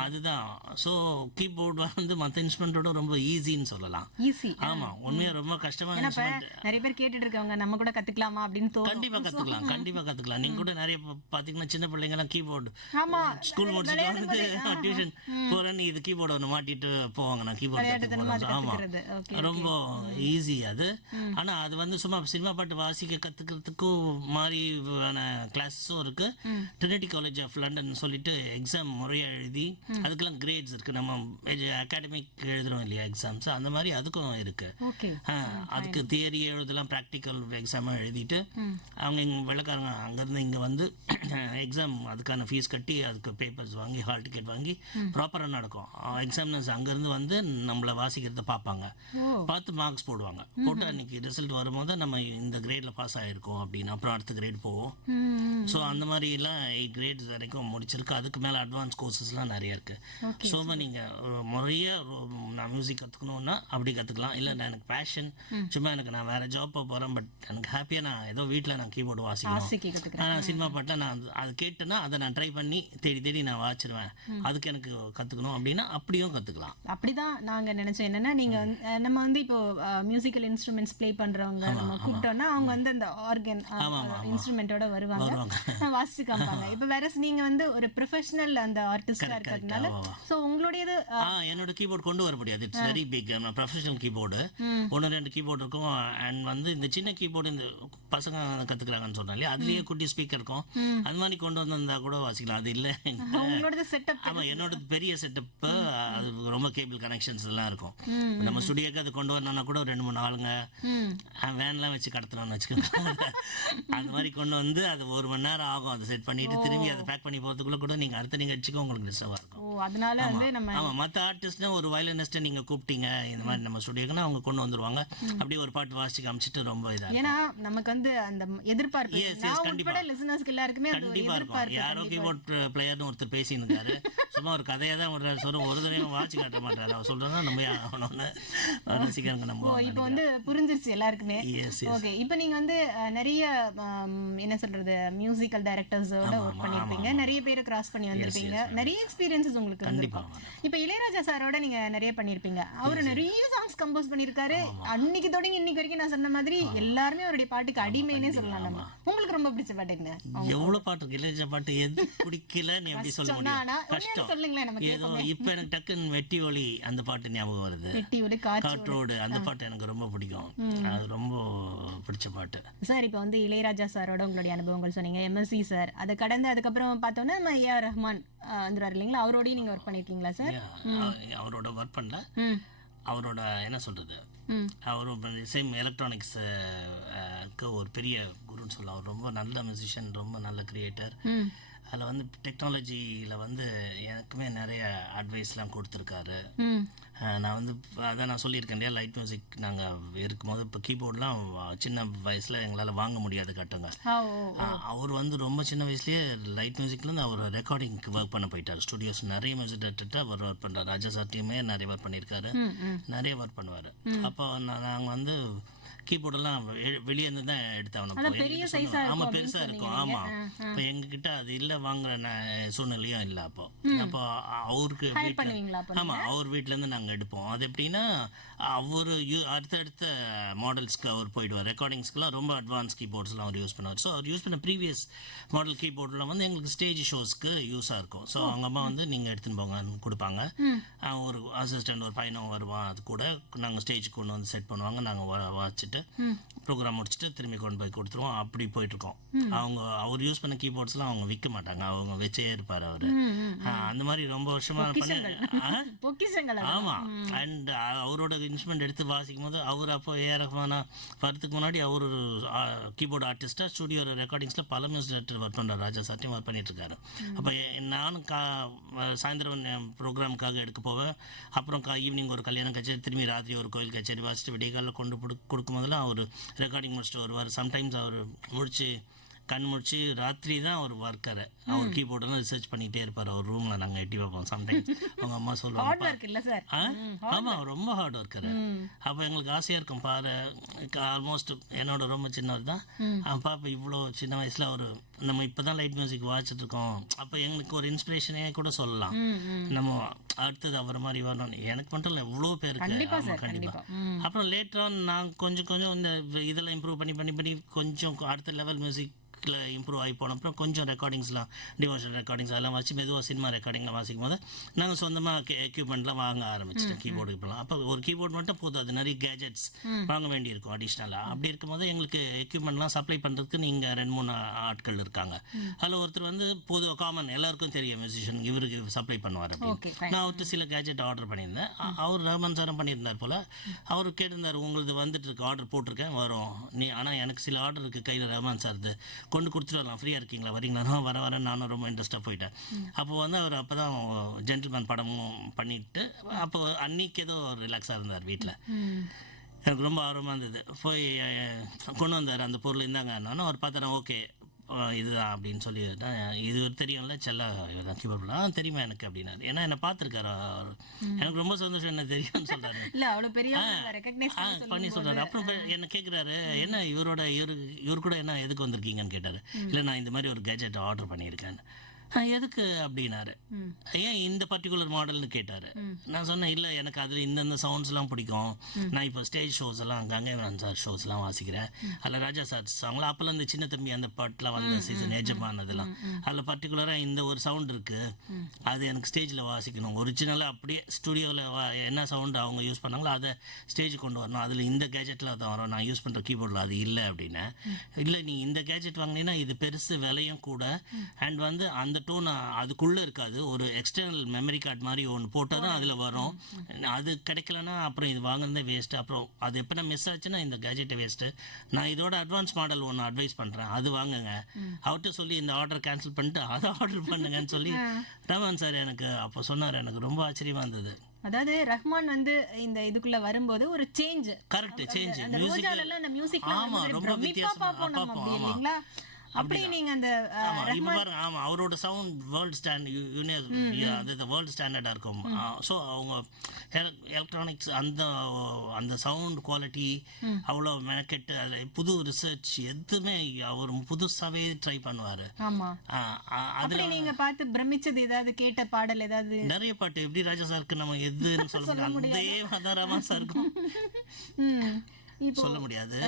அதுதான். ஸோ கீபோர்டு வந்து மற்ற இன்ஸ்ட்ருமெண்ட்டோட ரொம்ப ஈஸின்னு சொல்லலாம். ஈஸி. ஆமாம், உண்மையாக ரொம்ப கஷ்டமான இன்ஸ்ட்ருமெண்ட். நிறைய பேர் கேட்டுட்டு இருக்காங்க, நம்ம கூட கற்றுக்கலாமா அப்படின்னு தோணும். கண்டிப்பாக கற்றுக்கலாம். நீங்கள் கூட நிறைய பார்த்தீங்கன்னா சின்ன பிள்ளைங்கலாம் கீபோர்டு ஸ்கூல் முடிச்சுட்டு வந்து டியூஷன் போகிறேன்னு இது கீபோர்டு ஒன்று மாட்டிட்டு போவாங்க, நான் கீபோர்டு கற்றுக்க போகிறேன். ஆமாம், ரொம்ப ஈஸி அது. ஆனால் அது வந்து சும்மா சினிமா பாட்டு வாசிக்க கற்றுக்கிறதுக்கும் மாதிரியான கிளாஸஸும் இருக்குது. ட்ரினிட்டி காலேஜ் ஆஃப் லண்டன் சொல்லிட்டு எக்ஸாம் முறையாக எழுதி அதுக்கெல்லாம் கிரேட்ஸ் இருக்குது. நம்ம அகாடமிக் எழுதுகிறோம் இல்லையா எக்ஸாம்ஸ், அந்த மாதிரி அதுக்கும் இருக்குது. அதுக்கு தியரி எழுதலாம், ப்ராக்டிக்கல் எக்ஸாமாக எழுதிட்டு அவங்க இங்கே வெள்ளக்காரங்க அங்கேருந்து இங்கே வந்து எக்ஸாம் அதுக்கான ஃபீஸ் கட்டி அதுக்கு பேப்பர்ஸ் வாங்கி ஹால் டிக்கெட் வாங்கி ப்ராப்பராக நடக்கும். எக்ஸாமினர்ஸ் அங்கேருந்து வந்து நம்மளை வாசிக்கிறத பார்ப்பாங்க, பார்த்து மார்க்ஸ் போடுவாங்க. போட்டு அன்றைக்கி ரிசல்ட் வரும்போது நம்ம இந்த கிரேடில் பாஸ் ஆகிருக்கோம் அப்படின்னு அப்புறம் அடுத்த கிரேட் போவோம். ஸோ அந்த மாதிரிலாம் 8 கிரேட்ஸ் வரைக்கும் முடிச்சிருக்கு. அதுக்கு மேலே அட்வான்ஸ் கோர்சஸ்லாம் நிறைய இருக்குது. ஸோ நீங்கள் முறையாக நான் மியூசிக் கற்றுக்கணுன்னா அப்படி கற்றுக்கலாம். இல்லை நான் எனக்கு பேஷன், சும்மா எனக்கு நான் வேறு ஜாப் போகிறேன், பட் எனக்கு ஹாப்பியாக நான் ஏதோ வீட்டில் நான் கீபோர்டு வாசிக்கணும், சினிமா பாட்டில் நான் அது கேட்டேன்னா அதை நான் ட்ரை பண்ணி தேடி தேடி நான் வாசிடுவேன், அதுக்கு எனக்கு கற்றுக்கணும் அப்படின்னா அப்படியும் கற்றுக்கலாம். அப்படிதான் நாங்கள் நினச்சோம். என்னென்னா நீங்கள் நம்ம வந்து இப்போ மியூசிக்கல் இன்ஸ்ட்ருமெண்ட்ஸ் ப்ளே பண்ணுறவங்க நம்ம கூப்பிட்டோன்னா அவங்க வந்து அந்த ஆர்கன் இன்ஸ்ட்ருமெண்ட்டோட வருவாங்க, வாசிச்சு காமிப்பாங்க. இப்போ வேற நீங்கள் வந்து ஒரு ப்ரொஃபஷனல் அந்த ஆர்டிஸ்டாக இருக்கிறதுனால ஸோ உங்களுடையது என்னோட கீபோர்டு கொண்டு வர முடியாது. It's very big. Professional keyboard 1-2 keyboard இருக்கும். அண்ட் வந்து இந்த சின்ன கீபோர்டு இந்த பசங்க கற்றுக்குறாங்கன்னு சொன்னாலே அதுலேயே குட்டி ஸ்பீக்கர் இருக்கும், அது மாதிரி கொண்டு வந்திருந்தா கூட வாசிக்கலாம். அது இல்லை செட்டப். ஆமாம், என்னோட பெரிய செட்டப்பு, அது ரொம்ப கேபிள் கனெக்ஷன்ஸ் எல்லாம் இருக்கும். நம்ம ஸ்டுடியோக்கு அது கொண்டு வரணும்னா கூட 2-3 ஆளுங்க வேன்லாம் வச்சு கடத்தணும்னு வச்சுக்கோங்க. அந்த மாதிரி கொண்டு வந்து அது 1 மணி நேரம் ஆகும். அதை செட் பண்ணிட்டு திரும்பி அதை பேக் பண்ணி போகிறதுக்குள்ள கூட நீங்கள் அடுத்த நீங்கள் அடிச்சுக்கோ உங்களுக்கு டிஸ்டர்பாக இருக்கும். அதனால வந்து நம்ம ஆமாம், மற்ற ஆர்டிஸ்ட்னா ஒரு வயலினிஸ்ட்டை நீங்கள் கூப்பிட்டீங்க இந்த மாதிரி நம்ம ஸ்டுடியோக்குன்னா அவங்க கொண்டு வந்துருவாங்க, அப்படியே ஒரு பாட்டு வாசிச்சு காமிச்சிட்டு ரொம்ப இதாக. ஏன்னா நமக்கு வந்து அந்த எதிர்பார்ப்பு எல்லாருக்குமே கண்டிப்பாக இருக்கும். யாரோ கீபோர்ட் பிளேயர்னு ஒருத்தர் பேசியிருக்காரு, சும்மா ஒரு கதையாக தான் விடுறாரு, சொல்கிறோம் ஒரு தடவை வாட்சி காட்ட மாட்டாரு, அவர் சொல்கிறதா நம்ம ஆகணும்னு ரசிக்கிறாங்க. நம்ம இப்போ வந்து புரிஞ்சிருச்சு எல்லாருக்குமே. ஓகே, இப்போ நீங்கள் வந்து நிறைய என்ன சொல்றது மியூசிக்கல் டைரக்டர்ஸோட ஒர்க் பண்ணியிருப்பீங்க, நிறைய பேரை கிராஸ் பண்ணி வந்திருப்பீங்க, நிறைய எக்ஸ்பீரியன்சஸ் உங்களுக்கு இருந்திருக்கும். இப்போ இளையராஜா சாரோட நீங்க நிறைய பண்ணியிருப்பீங்க, அவரு நிறைய சாங்ஸ் கம்போஸ் பண்ணியிருக்காரு. அன்னைக்கு தொடங்கி இன்னைக்கு வரைக்கும் நான் சொன்ன மாதிரி எல்லாருமே அவருடைய பாட்டுக்கு அடிமைனே சொல்லலாம். நம்ம உங்களுக்கு ரொம்ப பிடிச்ச பாட்டுங்க எவ்வளவு பாட்டு இருக்கு? இளையராஜா பாட்டு எது பிடிக்கலன்னு எப்படி சொல்ல முடியும்? கஷ்டம். சொல்லுங்களேன் நமக்கு. ஏதோ இப்போ எனக்கு டக்குன்னு வெட்டி ஒலி அந்த பாட்டு ஞாபகம் வருது. வெட்டி ஒலி காற்றோடு அந்த பாட்டு எனக்கு ரொம்ப பிடிக்கும், அது ரொம்ப பிடிச்ச பாட்டு. சார் இப்போ வந்து இளையராஜா சாரோட உங்களுடைய அனுபவங்கள் சொன்னீங்க, எம்எஸ்சி சார், அதை கடந்து அதுக்கப்புறம் பார்த்தோன்னா நம்ம ஏஆர் ரஹ்மான் வந்துடுறாரு இல்லைங்களா, அவரோடய நீங்கள் ஒர்க் பண்ணியிருக்கீங்களா சார்? அவரோட ஒர்க் பண்ணல, அவரோட என்ன சொல்றது, அவரும் சேம் எலக்ட்ரானிக்ஸ் ஒரு பெரிய குருன்னு சொல்லலாம். அவர் ரொம்ப நல்ல மியூசிஷியன், ரொம்ப நல்ல கிரியேட்டர். அதில் வந்து டெக்னாலஜியில் வந்து எனக்குமே நிறைய அட்வைஸ்லாம் கொடுத்துருக்காரு. நான் வந்து அதான் நான் சொல்லியிருக்கேன் இல்லையா, லைட் மியூசிக் நாங்கள் இருக்கும்போது இப்போ கீபோர்ட்லாம் சின்ன வயசில் எங்களால் வாங்க முடியாது கட்டுங்க. அவர் வந்து ரொம்ப சின்ன வயசுலேயே லைட் மியூசிக்லேருந்து அவர் ரெக்கார்டிங்க்கு ஒர்க் பண்ண போயிட்டார். ஸ்டுடியோஸ் நிறைய மியூசிக் டேரக்டர்கிட்ட அவர் ஒர்க் பண்ணுறார். ராஜா சார்ட்டையுமே நிறைய ஒர்க் பண்ணியிருக்காரு, நிறைய ஒர்க் பண்ணுவார். அப்போ நாங்கள் வந்து கீபோர்டெல்லாம் வெளியே இருந்து தான் எடுத்தாகணும். ஆமாம், பெருசாக இருக்கும். ஆமாம், இப்போ எங்ககிட்ட அது இல்லை, வாங்குற சூழ்நிலையும் இல்லை. அப்போ அவருக்கு வீட்டில், ஆமாம், அவர் வீட்டிலேருந்து நாங்கள் எடுப்போம். அது எப்படின்னா அவர் அடுத்தடுத்த மாடல்ஸ்க்கு அவர் போயிடுவார். ரெக்கார்டிங்ஸ்க்குலாம் ரொம்ப அட்வான்ஸ் கீபோர்ட்ஸ்லாம் அவர் யூஸ் பண்ணுவார். ஸோ அவர் யூஸ் பண்ண ப்ரீவியஸ் மாடல் கீபோர்ட்லாம் வந்து எங்களுக்கு ஸ்டேஜ் ஷோஸ்க்கு யூஸாக இருக்கும். ஸோ அவங்க அம்மா வந்து நீங்கள் எடுத்துன்னு போங்கன்னு கொடுப்பாங்க. ஒரு அசிஸ்டண்ட் ஒரு பையனும் வருவான், அது கூட நாங்கள் ஸ்டேஜுக்கு கொண்டு வந்து செட் பண்ணுவாங்க. நாங்கள் வாசிச்சுட்டு ப்ரோக்ராம் முடிச்சுட்டு திரும்பி கொண்டு போய் கொடுத்துருவோம். அப்படி போயிட்டுருக்கோம். அவர் யூஸ் பண்ண கீபோர்ட்ஸ்லாம் அவங்க விற்க மாட்டாங்க, அவங்க வச்சே இருப்பார் அவர். அந்த மாதிரி ரொம்ப வருஷமாக பண்ண. ஆமாம், அண்ட் அவரோட இன்ஸ்ட்ருமெண்ட் எடுத்து வாசிக்கும் போது அவர் அப்போ ஏஆர் ரஹ்மானா வரதுக்கு முன்னாடி அவர் ஒரு கீபோர்டு ஆர்டிஸ்டாக ஸ்டுடியோ ரெக்கார்டிங்ஸில் பல மியூசிக் டைரக்டர் ஒர்க் பண்ணுறாரு. ராஜா சார்ட்டையும் ஒர்க் பண்ணிட்டுருக்காரு. அப்போ நானும் சாயந்தரம் ப்ரோக்ராமுக்காக எடுக்க போவேன். அப்புறம் ஈவினிங் ஒரு கல்யாணம் கச்சேரி, திரும்பி ராத்திரி ஒரு கோயில் கச்சேரி வாசிட்டு விடிய காலில் கொண்டு கொடுக்கும்போதெல்லாம் அவர் ரெக்கார்டிங் முடிச்சுட்டு வருவார். சம்டைம்ஸ் அவர் முடிச்சு கண் முடிச்சு ராத்திரி தான் அவர் ஒர்க்கர். அவர் கீபோர்டெல்லாம் ரிசர்ச் பண்ணிகிட்டே இருப்பார். அவர் ரூமில் நாங்கள் எட்டி வைப்போம். சம்டைம்ஸ் அவங்க அம்மா சொல்லுவாங்க, ஆமாம் ரொம்ப ஹார்ட் ஒர்க்கர். அப்போ எங்களுக்கு ஆசையாக இருக்கும், பாரு ஆல்மோஸ்ட் என்னோட ரொம்ப சின்னவர் தான். பாப்பா இவ்வளோ சின்ன வயசில் அவர் நம்ம இப்போ தான் லைட் மியூசிக் வாசிச்சுட்டு இருக்கோம். அப்போ எங்களுக்கு ஒரு இன்ஸ்பிரேஷனே கூட சொல்லலாம், நம்ம அடுத்தது அவரை மாதிரி வரணும். எனக்கு மட்டும் இல்லை, எவ்வளோ பேருக்கு. கண்டிப்பாக. அப்புறம் லேட்டராக நான் கொஞ்சம் இந்த இதெல்லாம் இம்ப்ரூவ் பண்ணி கொஞ்சம் அடுத்த லெவல் மியூசிக் மியூசிக்கில் இம்ப்ரூவ் ஆகி போன அப்புறம் கொஞ்சம் ரெக்கார்டிங்ஸ்லாம் டிவோஷனல் ரெக்கார்டிங்ஸ் அதெல்லாம் வச்சு மெதுவாக சினிமா ரெக்கார்டிங்லாம் வாசிக்கும் போது நாங்கள் சொந்தமாக எக்யூப்மெண்ட்லாம் வாங்க ஆரம்பிச்சிட்டோம். கீபோர்டு இப்போலாம் அப்போ ஒரு கீபோர்டு மட்டும் போதும், அது நிறைய கேஜெட்ஸ் வாங்க வேண்டியிருக்கும் அடிஷ்னலாக. அப்படி இருக்கும்போது எங்களுக்கு எக்யூப்மெண்ட்லாம் சப்ளை பண்ணுறதுக்கு நீங்கள் 2-3 ஆட்கள் இருக்காங்க. அதில் ஒருத்தர் வந்து பொதுவாக காமன் எல்லாருக்கும் தெரியும் மியூசிஷியன், இவருக்கு சப்ளை பண்ணுவார் அப்படின்னு. நான் அவர்கிட்ட சில கேஜெட் ஆர்டர் பண்ணியிருந்தேன். அவர் ரஹ்மான் சாரம் பண்ணியிருந்தார் போல். அவர் கேட்டிருந்தார், உங்களது வந்துட்டு இருக்கு, ஆர்டர் போட்டிருக்கேன் வரும் நீ, ஆனால் எனக்கு சில ஆர்டர் இருக்குது கையில் ரஹ்மான் சார்து, கொண்டு கொடுத்துட்டு வரலாம், ஃப்ரீயாக இருக்கீங்களா வரீங்களா? வரேன் நானும் ரொம்ப இன்ட்ரெஸ்டாக போயிட்டேன். அப்போ வந்து அவர் அப்போ தான் ஜென்டில்மேன் படமும் பண்ணிட்டு அப்போ அன்னைக்கு ஏதோ ரிலாக்ஸாக இருந்தார் வீட்டில். எனக்கு ரொம்ப ஆர்வமாக இருந்தது. போய் கொண்டு வந்தார் அந்த பொருள், இருந்தாங்க. நானும் அவர் பார்த்தேன், ஓகே இதுதான் அப்படின்னு சொல்லி, இது தெரியும்ல செல்லா கீபோர்ட்லாம் தெரியுமா எனக்கு அப்படின்னாரு. ஏன்னா என்னை பார்த்துருக்காரு அவர். எனக்கு ரொம்ப சந்தோஷம், என்ன தெரியும்னு சொல்கிறாரு. பண்ணி சொல்கிறாரு. அப்புறம் என்ன கேட்குறாரு, என்ன இவர் கூட என்ன எதுக்கு வந்திருக்கீங்கன்னு கேட்டார். இல்லை நான் இந்த மாதிரி ஒரு கேஜெட் ஆர்டர் பண்ணியிருக்கேன். எதுக்கு அப்படின்னாரு. ஏன் இந்த பர்டிகுலர் மாடல்னு கேட்டார். நான் சொன்னேன், இல்லை எனக்கு அதில் இந்தந்த சவுண்ட்ஸ்லாம் பிடிக்கும், நான் இப்போ ஸ்டேஜ் ஷோஸ் எல்லாம் கங்கைவரன் சார் ஷோஸ்லாம் வாசிக்கிறேன், அதில் ராஜா சார் சாங்லாம் அப்போல்லாம் இந்த சின்ன தம்பி அந்த பாட்டெலாம் வந்த சீசன் எஜமானதெல்லாம் அதில் பர்டிகுலராக இந்த ஒரு சவுண்ட் இருக்குது, அது எனக்கு ஸ்டேஜில் வாசிக்கணும், ஒரிஜினலாக அப்படியே ஸ்டுடியோவில் என்ன சவுண்டு அவங்க யூஸ் பண்ணாங்களோ அதை ஸ்டேஜ் கொண்டு வரணும், அதில் இந்த கேஜெட்டில் தான் வரும், நான் யூஸ் பண்ணுற கீபோர்டில் அது இல்லை அப்படின்னு. இல்லை நீ இந்த கேஜெட் வாங்கினீங்கன்னா இது பெருசு, விலையும் கூட, அண்ட் வந்து அந்த டோன் அதுக்குள்ளே இருக்காது, ஒரு எக்ஸ்டர்னல் மெமரி கார்டு மாதிரி ஒன்று போட்டால் தான் அதில் வரும், அது கிடைக்கலன்னா அப்புறம் இது வாங்குறதே வேஸ்ட்டு, அப்புறம் அது எப்போ மிஸ் ஆச்சுன்னா இந்த கேஜெட்டை வேஸ்ட்டு, நான் இதோட அட்வான்ஸ் மாடல் ஒன்று அட்வைஸ் பண்ணுறேன், அது வாங்குங்க. அவர்கிட்ட சொல்லி இந்த ஆர்டர் கேன்சல் பண்ணிட்டு அதை ஆர்டர் பண்ணுங்கன்னு சொல்லி ரஹ்மான் சார் எனக்கு அப்போ சொன்னார். எனக்கு ரொம்ப ஆச்சரியமாக இருந்தது. அதாவது ரஹ்மான் வந்து இந்த இதுக்குள்ள வரும்போது ஒரு சேஞ்ச், கரெக்ட் சேஞ்ச், மியூசிக் ஆமா ரொம்ப வித்தியாசமா பார்ப்போம். ஆமா அப்படி நீங்க அந்த இப்ப பாருங்க, ஆமா அவரோட சவுண்ட் வேர்ல்ட் ஸ்டாண்டர்ட் வேர்ல்ட் ஸ்டாண்டர்டா இருக்கும். ஸோ அவங்க எலக்ட்ரானிக்ஸ் அந்த சவுண்ட் குவாலிட்டி அவ்வளோ மெனக்கெட்டு அதில் புது ரிசர்ச் எதுவுமே அவர் புதுசாகவே ட்ரை பண்ணுவார். அதில் நீங்க பார்த்து பிரமிச்சது ஏதாவது, கேட்ட பாடல் ஏதாவது? நிறைய பாட்டு. எப்படி ராஜா சாருக்கு நம்ம எதுன்னு சொல்ல முடியாது, அதே மதாராமா சாருக்கும் சொல்ல முடியாது.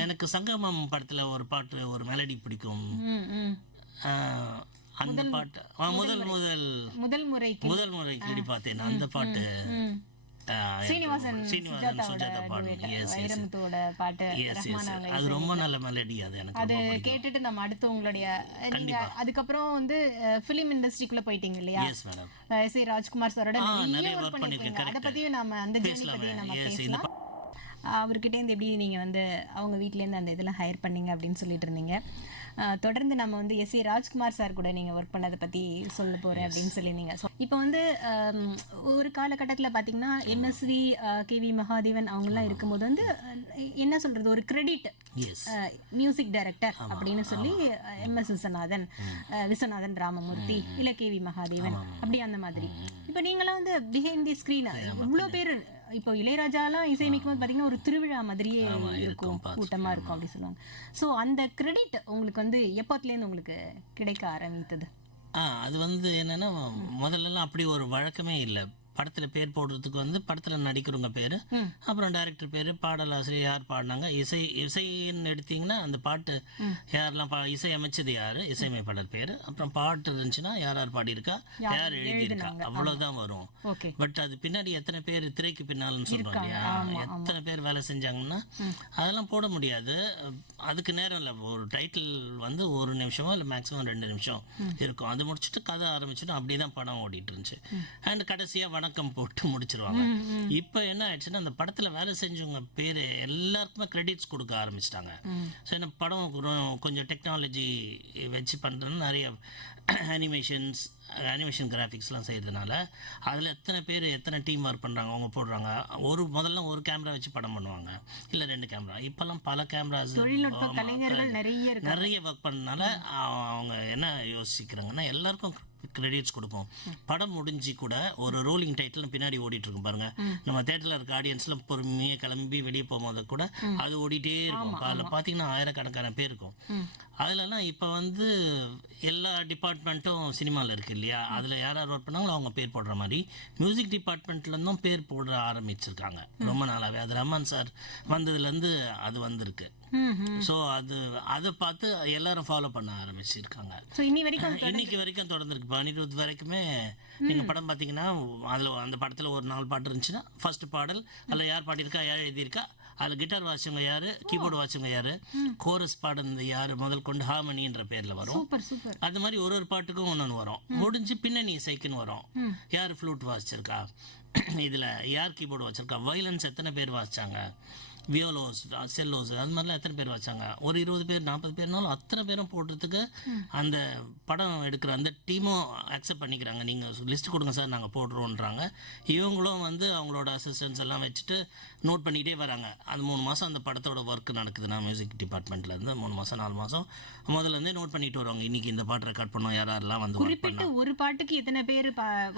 எனக்கு சங்கமம் படத்துல ஒரு பாட்டு, ஒரு மெலடி பிடிக்கும். அந்த பாட்டு முதல் முறை கேள்வி பார்த்தேன். அந்த பாட்டு ஸ்ரீனிவாசன் சுஜாதா பாட்டு, அது ரொம்ப நல்ல மெலடி. அது கேட்டுட்டு நம்ம அடுத்து உங்களுடைய அதுக்கப்புறம் வந்து பிலிம் இண்டஸ்ட்ரிக்குள்ள போயிட்டீங்க இல்லையா? எஸ்.ஏ. ராஜ்குமார் சாரோட நிறைய ஒர்க் பண்ணிருக்கீங்க. அதை பத்தியும் நம்ம அந்த ஜர்னி பத்தி நம்ம பேசலாம். அவர்கிட்ட இருந்து எப்படி நீங்க வந்து அவங்க வீட்டிலேருந்து அந்த இதெல்லாம் ஹையர் பண்ணீங்க அப்படின்னு சொல்லிட்டு இருந்தீங்க. தொடர்ந்து நம்ம வந்து எஸ்.ஏ. ராஜ்குமார் சார் கூட நீங்கள் ஒர்க் பண்ணதை பற்றி சொல்ல போகிறேன் அப்படின்னு சொல்லியிருந்தீங்க. ஸோ இப்போ வந்து ஒரு காலகட்டத்தில் பார்த்தீங்கன்னா எம்எஸ்வி, கேவி மகாதேவன் அவங்கெல்லாம் இருக்கும்போது வந்து என்ன சொல்கிறது, ஒரு கிரெடிட் மியூசிக் டைரக்டர் அப்படின்னு சொல்லி எம்எஸ் விஸ்வநாதன் ராமமூர்த்தி, இல்லை கேவி மகாதேவன், அப்படி அந்த மாதிரி. இப்போ நீங்களாம் வந்து பிஹைண்ட் தி ஸ்க்ரீன் இவ்வளோ பேர், இப்போ இளையராஜாலாம் இசையமைக்கும் போது பார்த்தீங்கன்னா ஒரு திருவிழா மாதிரியே இருக்கும், கூட்டமாக இருக்கும் அப்படி சொல்லுவாங்க. ஸோ அந்த கிரெடிட் உங்களுக்கு வந்து எப்போத்துலேருந்து உங்களுக்கு கிடைக்க ஆரம்பித்தது? அது வந்து என்னன்னா, முதல்லலாம் அப்படி ஒரு வழக்கமே இல்லை. படத்தில் பேர் போடுறதுக்கு வந்து படத்தில் நடிக்கிறவங்க பேர், அப்புறம் டைரக்டர் பேர், பாடலாசிரியர் யார் பாடினாங்க, இசைன்னு எடுத்தீங்கன்னா அந்த பாட்டு யாரெல்லாம் இசை அமைச்சது யார், இசையமைப்பாளர் பேர், அப்புறம் பாட்டு இருந்துச்சுன்னா யார் யார் பாடியிருக்கா, யார் எழுதியிருக்கா, அவ்வளோதான் வரும். பட் அது பின்னாடி எத்தனை பேர் திரைக்கு பின்னால்னு சொல்கிறோம் இல்லையா, எத்தனை பேர் வேலை செஞ்சாங்கன்னா அதெல்லாம் போட முடியாது. அதுக்கு நேரம் இல்லை. ஒரு டைட்டில் வந்து 1 நிமிஷமோ இல்லை மேக்ஸிமம் 2 நிமிஷம் இருக்கும். அது முடிச்சுட்டு கதை ஆரம்பிச்சுட்டு அப்படி தான் படம் ஓடிட்டு இருந்துச்சு. அண்ட் கடைசியாக வணக்கம் போட்டு முடிச்சிருவாங்க. இப்போ என்ன ஆயிடுச்சுன்னா, அந்த படத்தில் வேலை செஞ்சவங்க பேர் எல்லாருக்குமே கிரெடிட்ஸ் கொடுக்க ஆரம்பிச்சிட்டாங்க. ஸோ என்ன படம் கொஞ்சம் டெக்னாலஜி வச்சு பண்ணுறதுன்னு நிறைய அனிமேஷன் கிராஃபிக்ஸ்லாம் செய்கிறதுனால அதில் எத்தனை டீம் ஒர்க் பண்ணுறாங்க, அவங்க போடுறாங்க. முதல்ல ஒரு கேமரா வச்சு படம் பண்ணுவாங்க, இல்லை 2 கேமரா. இப்போல்லாம் பல கேமராஸ், நிறைய ஒர்க் பண்ணனால அவங்க என்ன யோசிக்கிறாங்கன்னா, எல்லாருக்கும் கிரெடிட்ஸ் கொடுப்போம். படம் முடிஞ்சு கூட ஒரு ரோலிங் டைட்டில் பின்னாடி ஓடிட்டு இருக்கும் பாருங்க. நம்ம தேட்டரில் இருக்க ஆடியன்ஸ்ல பொறுமையாக கிளம்பி வெளியே போகும்போது கூட அது ஓடிட்டே இருக்கும். அதில் பார்த்தீங்கன்னா ஆயிரக்கணக்கான பேர் இருக்கும். அதுலலாம் இப்போ வந்து எல்லா டிபார்ட்மெண்ட்டும் சினிமாவில் இருக்குது இல்லையா, அதில் யார் ஒர்க் பண்ணாங்களோ அவங்க பேர் போடுற மாதிரி மியூசிக் டிபார்ட்மெண்ட்லேருந்தும் பேர் போட ஆரம்பிச்சிருக்காங்க ரொம்ப நாளாகவே. அது ரஹ்மான் சார் வந்ததுலேருந்து அது வந்திருக்கு. ஸோ அதை பார்த்து எல்லாரும் ஃபாலோ பண்ண ஆரம்பிச்சிருக்காங்க. ஸோ இன்னைக்கு வரைக்கும் தொடர்ந்துருக்கு. அனிருத் வரைக்குமே நீங்கள் படம் பார்த்தீங்கன்னா அதில் அந்த படத்தில் ஒரு 4 பாட்டு இருந்துச்சுன்னா ஃபர்ஸ்ட் பாடல் அதில் யார் பாடியிருக்கா, யார் எழுதியிருக்கா, அதில் கிட்டார் வாசிச்சவங்க யார், கீபோர்டு வாசிச்சவங்க யார், கோரஸ் பாடுனது யார் முதல் கொண்டு ஹார்மனின்ற பேரில் வரும். அது மாதிரி ஒரு பாட்டுக்கும் ஒன்று வரும். முடிஞ்சு பின்னணி இசைக்குன்னு வரும். யார் ஃப்ளூட் வாசிச்சிருக்கா, இதில் யார் கீபோர்டு வச்சிருக்கா, வயலன்ஸ் எத்தனை பேர் வாசிச்சாங்க, வியோலோஸ், செல்லோஸ், அது மாதிரிலாம் எத்தனை பேர் வச்சாங்க, ஒரு 20 பேர் 40 பேர்னாலும் அத்தனை பேரும் போடுறதுக்கு அந்த படம் எடுக்கிற அந்த டீமும் அக்செப்ட் பண்ணிக்கிறாங்க. நீங்கள் லிஸ்ட் கொடுங்க சார், நாங்கள் போடுறோன்றாங்க. இவங்களும் வந்து அவங்களோட அசிஸ்டன்ஸ் எல்லாம் வச்சுட்டு நோட் பண்ணிக்கிட்டே வராங்க. அது 3 மாதம் அந்த படத்தோட ஒர்க் நடக்குதுன்னா மியூசிக் டிபார்ட்மெண்ட்லேருந்து 3 மாதம் 4 மாதம் முதல்லேருந்தே நோட் பண்ணிட்டு வருவாங்க. இன்னைக்கு இந்த பாட்டு ரெக்கார்ட் பண்ணோம், யாரெல்லாம் வந்து குறிப்பிட்ட ஒரு பாட்டுக்கு எத்தனை பேர்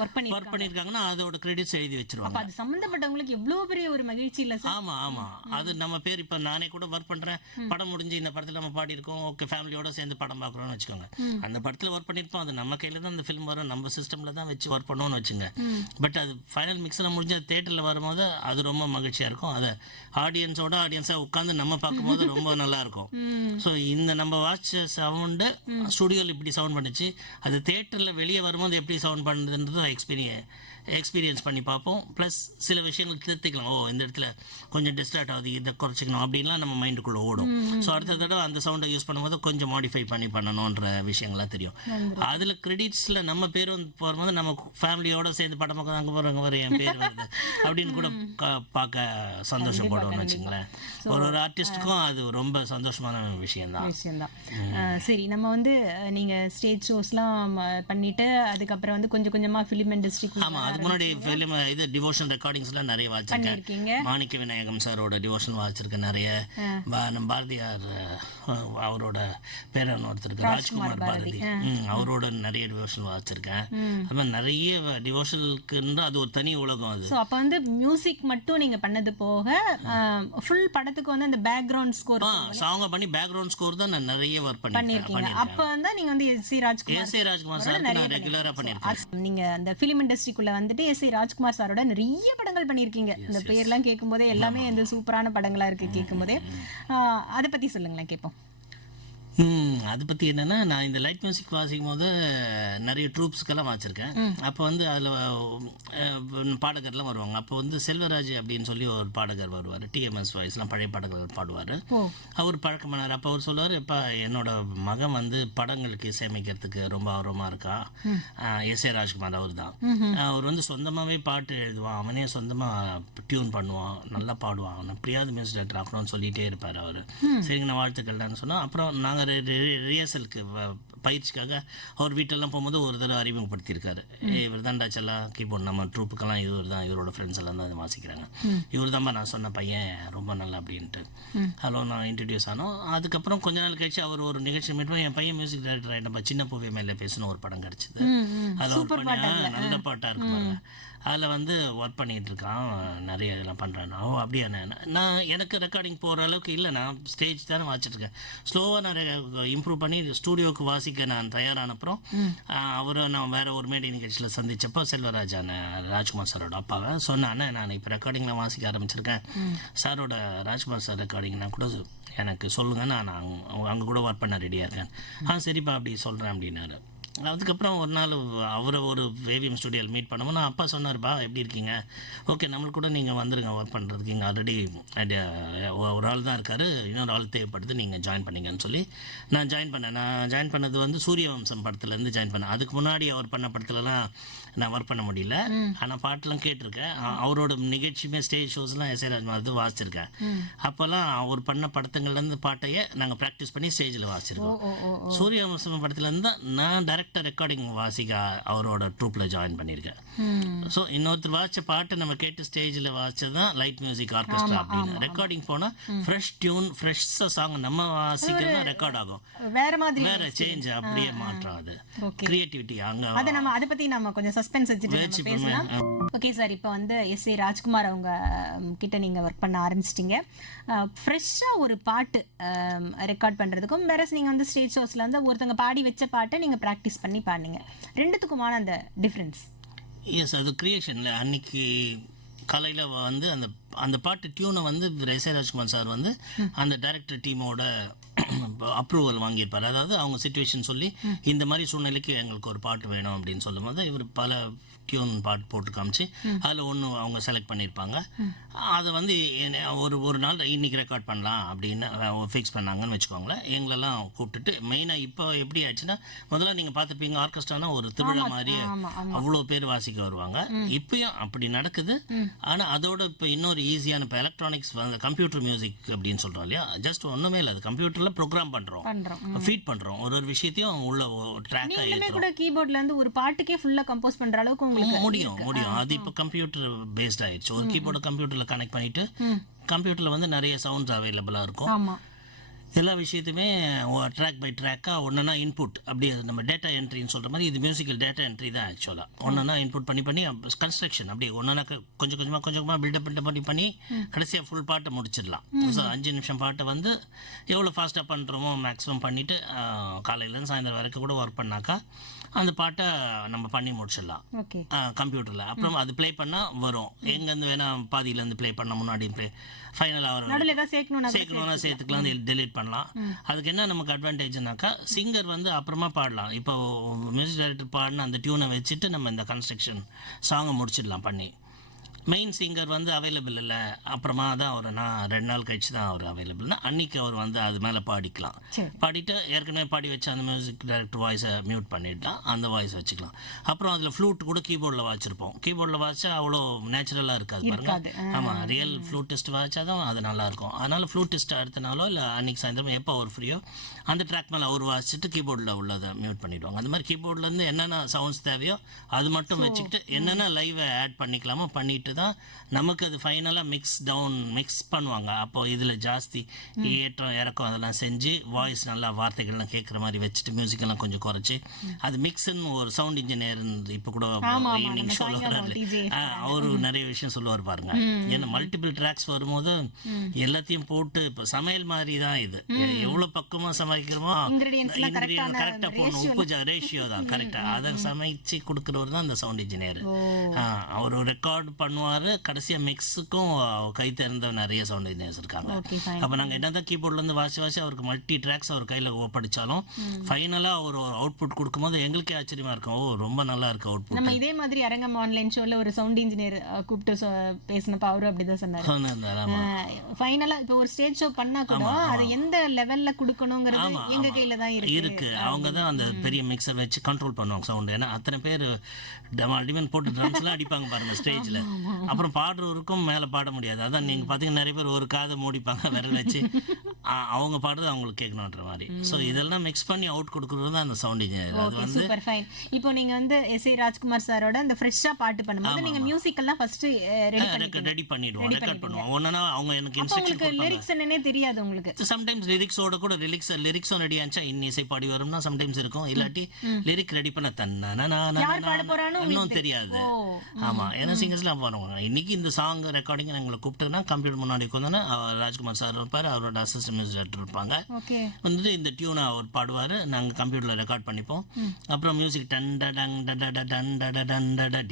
ஒர்க் பண்ணியிருக்காங்கன்னா அதோட கிரெடிட்ஸ் எழுதி வச்சிருவாங்க. அது சம்மந்தப்பட்டவங்களுக்கு எவ்வளோ பெரிய ஒரு மகிழ்ச்சி இல்லை சார்? ஆமாம். அது நம்ம பேர் இப்போ நானே கூட ஒர்க் பண்ணுறேன், படம் முடிஞ்சு இந்த படத்தில் நம்ம பாடியிருக்கோம், ஓகே ஃபேமிலியோட சேர்ந்து படம் பார்க்குறோம்னு வச்சுக்கோங்க. அந்த படத்தில் ஒர்க் பண்ணியிருப்போம், அது நம்ம கையில் தான் அந்த ஃபிலிம் வரும், நம்ம சிஸ்டமில் தான் வச்சு ஒர்க் பண்ணுவோம்னு வச்சுங்க. பட் அது ஃபைனல் மிக்ஸில் முடிஞ்ச தேட்டரில் வரும்போது அது ரொம்ப மகிழ்ச்சியாக இருக்கும். அதை ஆடியன்ஸாக உட்காந்து நம்ம பார்க்கும்போது ரொம்ப நல்லாயிருக்கும். ஸோ இந்த நம்ம வாட்ச சவுண்டு ஸ்டுடியோவில் இப்படி சவுண்ட் பண்ணிச்சு, அது தேட்டரில் வெளியே வரும்போது எப்படி சவுண்ட் பண்ணுறதுன்றது எக்ஸ்பீரியன்ஸ் பண்ணி பார்ப்போம். ப்ளஸ் சில விஷயங்கள் திருத்திக்கலாம். இந்த இடத்துல கொஞ்சம் டிஸ்ட்ராக்ட் ஆகுது, இதை குறைச்சிக்கணும் அப்படின்லாம் நம்ம மைண்டுக்குள்ளே ஓடும். ஸோ அடுத்த தடவை அந்த சவுண்டை யூஸ் பண்ணும்போது கொஞ்சம் மாடிஃபை பண்ணணுன்ற விஷயங்கள்லாம் தெரியும். அதில் கிரெடிட்ஸில் நம்ம பேர் வந்து போகும்போது நம்ம ஃபேமிலியோடு சேர்ந்து படம் பார்க்க அங்கே போகிறவங்க வர என் பேர் வருது அப்படின்னு கூட பார்க்க சந்தோஷப்படுவோம்னு வச்சுங்களேன். ஒரு ஆர்டிஸ்ட்டுக்கும் அது ரொம்ப சந்தோஷமான விஷயம்தான். சரி, நம்ம வந்து நீங்கள் ஸ்டேஜ் ஷோஸ்லாம் பண்ணிட்டு அதுக்கப்புறம் வந்து கொஞ்சம் கொஞ்சமாக ஃபிலிம் இண்டஸ்ட்ரி. ஆமாம், அதுக்கு முன்னாடி ஃபிலிம் இது டிவோஷன் ரெக்கார்டிங்ஸ்லாம் நிறைய வாசிச்சிருக்கேன். மாணிக்க விநாயகம் சாரோட டிவோஷன் வாசிச்சிருக்கேன் நிறைய. பாரதியார் அவரோட பேரன் ஒருத்தருக்கு ராஜ்குமார் பாரதி, அவரோட நிறைய டிவோஷன் வாசிச்சிருக்கேன். அது மாதிரி நிறைய டிவோஷனுக்குன்ற அது ஒரு தனி உலகம். அது அப்போ வந்து மியூசிக் மட்டும் நீங்கள் பண்ணது போக ஃபுல் படத்துக்கு வந்து அந்த பேக்ரவுண்ட் ஸ்கோர் சாங்க பண்ணி பேக்ரவுண்ட் ஸ்கோர் தான் நான் நிறைய ஒர்க் பண்ணிருக்கேன். அப்போ வந்து நீங்கள் வந்து எஸ் ஏ ராஜ்குமார் சார் நான் ரெகுலராக பண்ணியிருக்கேன். நீங்கள் அந்த ஃபிலிம் இண்டஸ்ட்ரிக்குள்ள வந்துட்டு எஸ் ஏ ராஜ்குமார் சாரோட நிறைய படங்கள் பண்ணியிருக்கீங்க. இந்த பேர்லாம் கேட்கும்போதே எல்லாமே இந்த சூப்பரான படங்களா இருக்கு. கேட்கும்போதே அதை பத்தி சொல்லுங்களேன், கேட்போம். அதை பற்றி என்னென்னா, நான் இந்த லைட் மியூசிக் வாசிக்கும் போது நிறைய ட்ரூப்ஸ்க்கெல்லாம் வாசிச்சிருக்கேன். அப்போ வந்து அதில் பாடகர்லாம் வருவாங்க. அப்போ வந்து செல்வராஜ் அப்படின்னு சொல்லி ஒரு பாடகர் வருவார், டிஎம்எஸ் வாய்ஸ்லாம் பழைய பாடகர்கள் பாடுவார். அவர் பழக்கமானார். அப்போ அவர் சொல்லுவார், இப்போ என்னோட மகன் வந்து படங்களுக்கு இசையமைக்கிறதுக்கு ரொம்ப ஆர்வமாக இருக்கா. எஸ் ஏ ராஜ்குமார் அவர் தான். அவர் வந்து சொந்தமாகவே பாட்டு எழுதுவான், அவனே சொந்தமாக டியூன் பண்ணுவான், நல்லா பாடுவான், அவனை பிரியாத மியூசிக் டைரக்டர் ஆக்கணும்னு சொல்லிகிட்டே இருப்பார் அவர். சரிங்க, நான் வாழ்த்துக்கள்டான்னு சொன்னால் அப்புறம் நாங்கள் ரிஹர்சலுக்கு பயிற்சிக்காக அவர் வீட்டெல்லாம் போகும்போது ஒரு தடவை அறிமுகப்படுத்தியிருக்காரு. இவர் தான் டாச்செல்லாம் கீபோர்ட் நம்ம ட்ரூப்புக்கெல்லாம் இவர் தான், இவரோட ஃப்ரெண்ட்ஸ் எல்லாம் தான் வாசிக்கிறாங்க, இவர் தான்ப்பா நான் சொன்ன பையன் ரொம்ப நல்லா அப்படின்ட்டு. ஹலோ நான் இன்ட்ரடியூஸ் ஆனோம். அதுக்கப்புறம் கொஞ்ச நாள் கழிச்சு அவர் ஒரு நிகழ்ச்சி மீட்டும் என் பையன் மியூசிக் டைரக்டர் ஆகிட்டப்பா, சின்ன பூவே மேலே பேசணும் ஒரு படம் கிடச்சிது. அதில் ஒர்க் பண்ணி நல்ல பாட்டாக இருக்கு. அதில் வந்து ஒர்க் பண்ணிகிட்டு இருக்கான், நிறைய இதெல்லாம் பண்ணுறான். அப்படியே நான் எனக்கு ரெக்கார்டிங் போகிற அளவுக்கு இல்லை, நான் ஸ்டேஜ் தானே வாசிச்சிட்ருக்கேன். ஸ்லோவாக நான் இம்ப்ரூவ் பண்ணி ஸ்டூடியோவுக்கு வாசிக்க நான் தயாரானப்புறம் அவரை நான் வேறு ஒரு மேடை நிகழ்ச்சியில் சந்தித்தப்போ செல்வராஜான ராஜ்குமார் சாரோட அப்பாவை சொன்னானே, நான் இப்போ ரெக்கார்டிங்கில் வாசிக்க ஆரம்பிச்சிருக்கேன், சாரோட ராஜ்குமார் சார் ரெக்கார்டிங் நான் கூட எனக்கு சொல்லுங்கள், நான் அங்கே கூட ஒர்க் பண்ண ரெடியாக இருக்கேன். சரிப்பா அப்படி சொல்கிறேன் அப்படின்னாரு. அதுக்கப்புறம் ஒரு நாள் அவரை ஒரு ஏவிஎம் ஸ்டுடியோவில் மீட் பண்ணுவோம். நான் அப்பா சொன்னார்ப்பா எப்படி இருக்கீங்க, ஓகே நம்மளுக்கு கூட நீங்கள் வந்துடுங்க ஒர்க் பண்ணுறதுக்கு, இங்கே ஆல்ரெடி ஒரு ஆள் தான் இருக்கார், இன்னொரு ஆள் தேவைப்படுது, நீங்கள் ஜாயின் பண்ணிங்கன்னு சொல்லி நான் ஜாயின் பண்ணேன். நான் ஜாயின் பண்ணது வந்து சூரியவம்சம் படத்துலேருந்து ஜாயின் பண்ணேன். அதுக்கு முன்னாடி அவர் பண்ண படத்துலலாம் நான் ஒர்க் பண்ண முடியல, ஆனால் பாட்டெலாம் கேட்டிருக்கேன். அவரோட நிகழ்ச்சியுமே ஸ்டேஜ் ஷோஸ்லாம் எஸ் ஏ ராஜ்குமார் வாசிச்சிருக்கேன். அப்போல்லாம் அவர் பண்ண படத்துங்கள்லேருந்து பாட்டையே நாங்கள் ப்ராக்டிஸ் பண்ணி ஸ்டேஜில் வாசிச்சிருக்கோம். சூரியவம்சம் படத்துலேருந்து தான் நான் டைரக்டாக ரெக்கார்டிங் வாசிக்க அவரோட ட்ரூப்பில் ஜாயின் பண்ணியிருக்கேன். ஸோ இன்னொருத்தர் வாசித்த பாட்டை நம்ம கேட்டு ஸ்டேஜில் வாசிச்சது தான் லைட் மியூசிக் ஆர்கெஸ்ட்ரா அப்படின்னு. ரெக்கார்டிங் போனால் ஃப்ரெஷ் டியூன் ஃப்ரெஷ்ஷாக சாங் நம்ம வாசிக்கிறதா ரெக்கார்ட் ஆகும், வேற சேஞ்ச் அப்படியே மாற்றம். அது கிரியேட்டிவிட்டி அங்கே அதை பற்றி நம்ம கொஞ்சம் சஸ்பென்ஸ் வச்சுட்டு பேசலாம். ஓகே சார், இப்போ வந்து எஸ் ஏ ராஜ்குமார் அவங்க கிட்ட நீங்கள் ஒர்க் பண்ண ஆரம்பிச்சிட்டிங்க. ஃப்ரெஷ்ஷாக ஒரு பாட்டு ரெக்கார்ட் பண்ணுறதுக்கும் வேற நீங்கள் வந்து ஸ்டேஜ் ஷோஸில் வந்து ஒருத்தங்க பாடி வச்ச பாட்டை நீங்கள் ப்ராக்டிஸ் பண்ணி பாடினீங்க, ரெண்டுத்துக்குமான அந்த டிஃப்ரென்ஸ்? எஸ், அது கிரியேஷனில் அன்னைக்கு காலையில் வந்து அந்த அந்த பாட்டு டியூனை வந்து எஸ்ஏ ராஜ்குமார் சார் வந்து அந்த டைரக்டர் டீமோட அப்ரூவல் வாங்கியிருப்பார். அதாவது அவங்க சுச்சுவேஷன் சொல்லி இந்த மாதிரி சூழ்நிலைக்கு எங்களுக்கு ஒரு பாட்டு வேணும் அப்படின்னு சொல்லும்போது இவர் பல டியூன் பாட்டு போட்டு காமிச்சு அதில் ஒன்று அவங்க செலக்ட் பண்ணியிருப்பாங்க. அதை வந்து ஒரு நாள் இன்னைக்கு ரெக்கார்ட் பண்ணலாம் அப்படின்னு ஃபிக்ஸ் பண்ணாங்கன்னு வச்சுக்கோங்களேன். எங்களெல்லாம் கூப்பிட்டுட்டு மெயினாக இப்போ எப்படி ஆச்சுன்னா, முதல்ல நீங்கள் பார்த்துப்பீங்க ஆர்கெஸ்ட்ரானா ஒரு திருவிழா மாதிரி அவ்வளோ பேர் வாசிக்க வருவாங்க. இப்பயும் அப்படி நடக்குது. ஆனால் அதோட இப்போ இன்னொரு ஈஸியான இப்போ எலக்ட்ரானிக்ஸ் வந்து கம்ப்யூட்டர் மியூசிக் அப்படின்னு சொல்கிறோம் இல்லையா, ஜஸ்ட் ஒன்றுமே இல்லை, அது கம்ப்யூட்டரில் ப்ரோக்ராம் பண்ணுறோம், ஃபீட் பண்ணுறோம், ஒரு விஷயத்தையும் உள்ள ட்ராக்காக ஏற்றுறோம். கீபோர்ட்ல இருந்து ஒரு பாட்டுக்கே ஃபுல்லாக கம்போஸ் பண்ணுற அளவுக்கு முடியும். அது இப்போ கம்ப்யூட்டர் பேஸ்ட் ஆயிடுச்சு. ஒரு கீபோர்டு கம்ப்யூட்டரில் கனெக்ட் பண்ணிட்டு கம்ப்யூட்டரில் வந்து நிறைய சவுண்ட்ஸ் அவைலபிளாக இருக்கும். எல்லா விஷயத்தையுமே ட்ராக் பை ட்ராக்காக ஒன்றுனா இன்புட் அப்படியே நம்ம டேட்டா என்ட்ரின்னு சொல்கிற மாதிரி இது மியூசிக்கல் டேட்டா என்ட்ரி தான் ஆக்சுவலாக. ஒன்றுனா இன்புட் பண்ணி கன்ஸ்ட்ரக்ஷன் அப்படியே ஒன்றுனா கொஞ்சம் கொஞ்சமாக பில்டப் பண்ணி கடைசியாக ஃபுல் பாட்டை முடிச்சிடலாம். ஸோ 5 நிமிஷம் பாட்டை வந்து எவ்வளோ ஃபாஸ்ட்டாக பண்ணுறோமோ மேக்ஸிமம் பண்ணிவிட்டு காலையிலேருந்து சாயந்தரம் வரைக்கும் கூட ஒர்க் பண்ணாக்கா அந்த பாட்டை நம்ம பண்ணி முடிச்சிடலாம் கம்ப்யூட்டரில். அப்புறம் அது ப்ளே பண்ணால் வரும். எங்கேருந்து வேணால் பாதியிலேருந்து ப்ளே பண்ண முன்னாடி ஃபைனலாக சேர்க்கணும்னா சேர்த்துக்கலாம், டெலீட் பண்ணலாம். அதுக்கு என்ன நமக்கு அட்வான்டேஜ்னாக்கா சிங்கர் வந்து அப்புறமா பாடலாம். இப்போ மியூசிக் டைரக்டர் பாடின அந்த டியூனை வச்சுட்டு நம்ம இந்த கன்ஸ்ட்ரக்ஷன் சாங்கை முடிச்சிடலாம் பண்ணி. மெயின் சிங்கர் வந்து அவைலபிள் இல்லை, அப்புறமா தான் ஒரு 2 நாள் கழிச்சு தான் அவர் அவைலபிள்னா அன்றைக்கி அவர் வந்து அது மேலே பாடிக்கலாம். பாடிட்டு ஏற்கனவே பாடி வச்சு அந்த மியூசிக் டைரக்டர் வாய்ஸை மியூட் பண்ணிடலாம், அந்த வாய்ஸ் வச்சுக்கலாம். அப்புறம் அதில் ஃப்ளூட் கூட கீபோர்டில் வாய்ச்சிருப்போம். கீபோர்டில் வாய்ச்சா அவ்வளோ நேச்சுரலாக இருக்காது பாருங்க. ஆமாம், ரியல் ஃப்ளூட்டிஸ்ட் வாய்ச்சா தான் அது நல்லாயிருக்கும். அதனால் ஃப்ளூட்டிஸ்ட் அடுத்தனாலோ இல்லை அன்றைக்கி சாயந்தரம் எப்போ அவர் ஃப்ரீயோ அந்த ட்ராக் மேலே அவர் வாசிச்சுட்டு கீபோர்டில் உள்ளதை மியூட் பண்ணிவிடுவாங்க. அந்த மாதிரி கீபோர்ட்லேருந்து என்னென்ன சவுண்ட்ஸ் தேவையோ அது மட்டும் வச்சுக்கிட்டு என்னென்ன லைவை ஆட் பண்ணிக்கலாமோ பண்ணிட்டு தான் நமக்கு அது ஃபைனலாக மிக்ஸ் பண்ணுவாங்க. அப்போது இதில் ஜாஸ்தி ஏற்றம் இறக்கம் அதெல்லாம் செஞ்சு வாய்ஸ் நல்லா வார்த்தைகள்லாம் கேட்குற மாதிரி வச்சுட்டு மியூசிக்கெல்லாம் கொஞ்சம் குறைச்சி அது மிக்ஸ்ன்னு ஒரு சவுண்ட் இன்ஜினியர் இப்போ கூட ஈவினிங் ஷோவில் வர்றாரு, அவரு நிறைய விஷயம் சொல்லுவார் பாருங்க. ஏன்னா மல்டிபிள் ட்ராக்ஸ் வரும்போது எல்லாத்தையும் போட்டு இப்போ சமையல் மாதிரி தான் இது, எவ்வளோ பக்கமாக சமைக்கிறோமோ கரெக்டாக போகணும், உப்பு ரேஷியோ தான் கரெக்டாக அதை சமைச்சு கொடுக்குறவர் தான் அந்த சவுண்ட் இன்ஜினியர். அவர் ரெக்கார்ட் பண்ணுவார், கடைசியாக மிக்ஸுக்கும் கை தெரிந்த நிறைய சவுண்ட் இன்ஜினியர்ஸ் இருக்காங்க. அப்போ நாங்கள் என்னதான் கீபோர்ட்லேருந்து வாசி அவருக்கு மல்டி ட்ராக்ஸ் அவர் கையில் ஒப்படைச்சாலும் ஃபைனலாக அவர் அவுட்புட் கொடுக்கும்போது எங்களுக்கே ஆச்சரியமா இருக்கும், ரொம்ப நல்லா இருக்கு அவுட்புட். நம்ம இதே மாதிரி அரங்கம் ஆன்லைன் ஷோவில் ஒரு சவுண்ட் இன்ஜினியர் கூப்பிட்டு பேசினப்ப அவரும் அப்படிதான் சொன்னார். ஃபைனலாக இப்போ ஒரு ஸ்டேஜ் ஷோ பண்ணா கூட அது எந்த லெவலில் கொடுக்கணுங்கிறது எங்க கையில தான் இருக்கு. அவங்க தான் அந்த பெரிய மிக்சர் வச்சு கண்ட்ரோல் பண்ணுவாங்க சவுண்ட். ஏன்னா அத்தனை பேர் டிமன் போட்டு ட்ரம்ஸ்லாம் அடிப்பாங்க பாருங்க ஸ்டேஜில். அப்புறம் பாடுறவருக்கும் மேலே பாட முடியாது. அதான் நீங்கள் பார்த்தீங்கன்னா நிறைய பேர் ஒரு காதை மூடிப்பாங்க விரல் வச்சு, அவங்க பாடுறது அவங்களுக்கு கேட்கணுன்ற மாதிரி. ஸோ இதெல்லாம் மிக்ஸ் பண்ணி அவுட் கொடுக்குறது தான் அந்த சவுண்ட் இன்ஜினியர். அது வந்து சூப்பர் ஃபைன். இப்போ நீங்கள் வந்து எஸ்ஏ ராஜ்குமார் சாரோட அந்த ஃப்ரெஷ்ஷாக பாட்டு பண்ணும்போது நீங்கள் மியூசிக்கெல்லாம் ஃபர்ஸ்ட் ரெடி பண்ணிடுவோம், ரெக்கார்ட் பண்ணுவோம். ஒன்னா அவங்க எனக்கு இன்ஸ்ட்ரக்ஷன் லிரிக்ஸ் என்னன்னே தெரியாது உங்களுக்கு. சம்டைம்ஸ் லிரிக்ஸோட கூட லிரிக்ஸும் ரெடி ஆச்சா இன்னிசை பாடி வரும்னா சம்டைம்ஸ் இருக்கும். இல்லாட்டி லிரிக் ரெடி பண்ண இன்னும் தெரியாது. ஆமா, ஏன்னா சிங்கர்ஸ்லாம் பண்ணுவாங்க. இன்னைக்கு இந்த சாங் ரெக்கார்டிங் எங்களை கூப்பிட்டுனா கம்ப்யூட்டர் முன்னாடி உட்காந்தோன்னா ராஜ்குமார் சார் இருப்பார், அவரோட அசிஸ்டன்ட் மியூசிக் டைரக்டர் இருப்பாங்க. வந்துட்டு இந்த டியூனை அவர் பாடுவார், நாங்கள் கம்ப்யூட்டரில் ரெக்கார்ட் பண்ணிப்போம். அப்புறம் மியூசிக்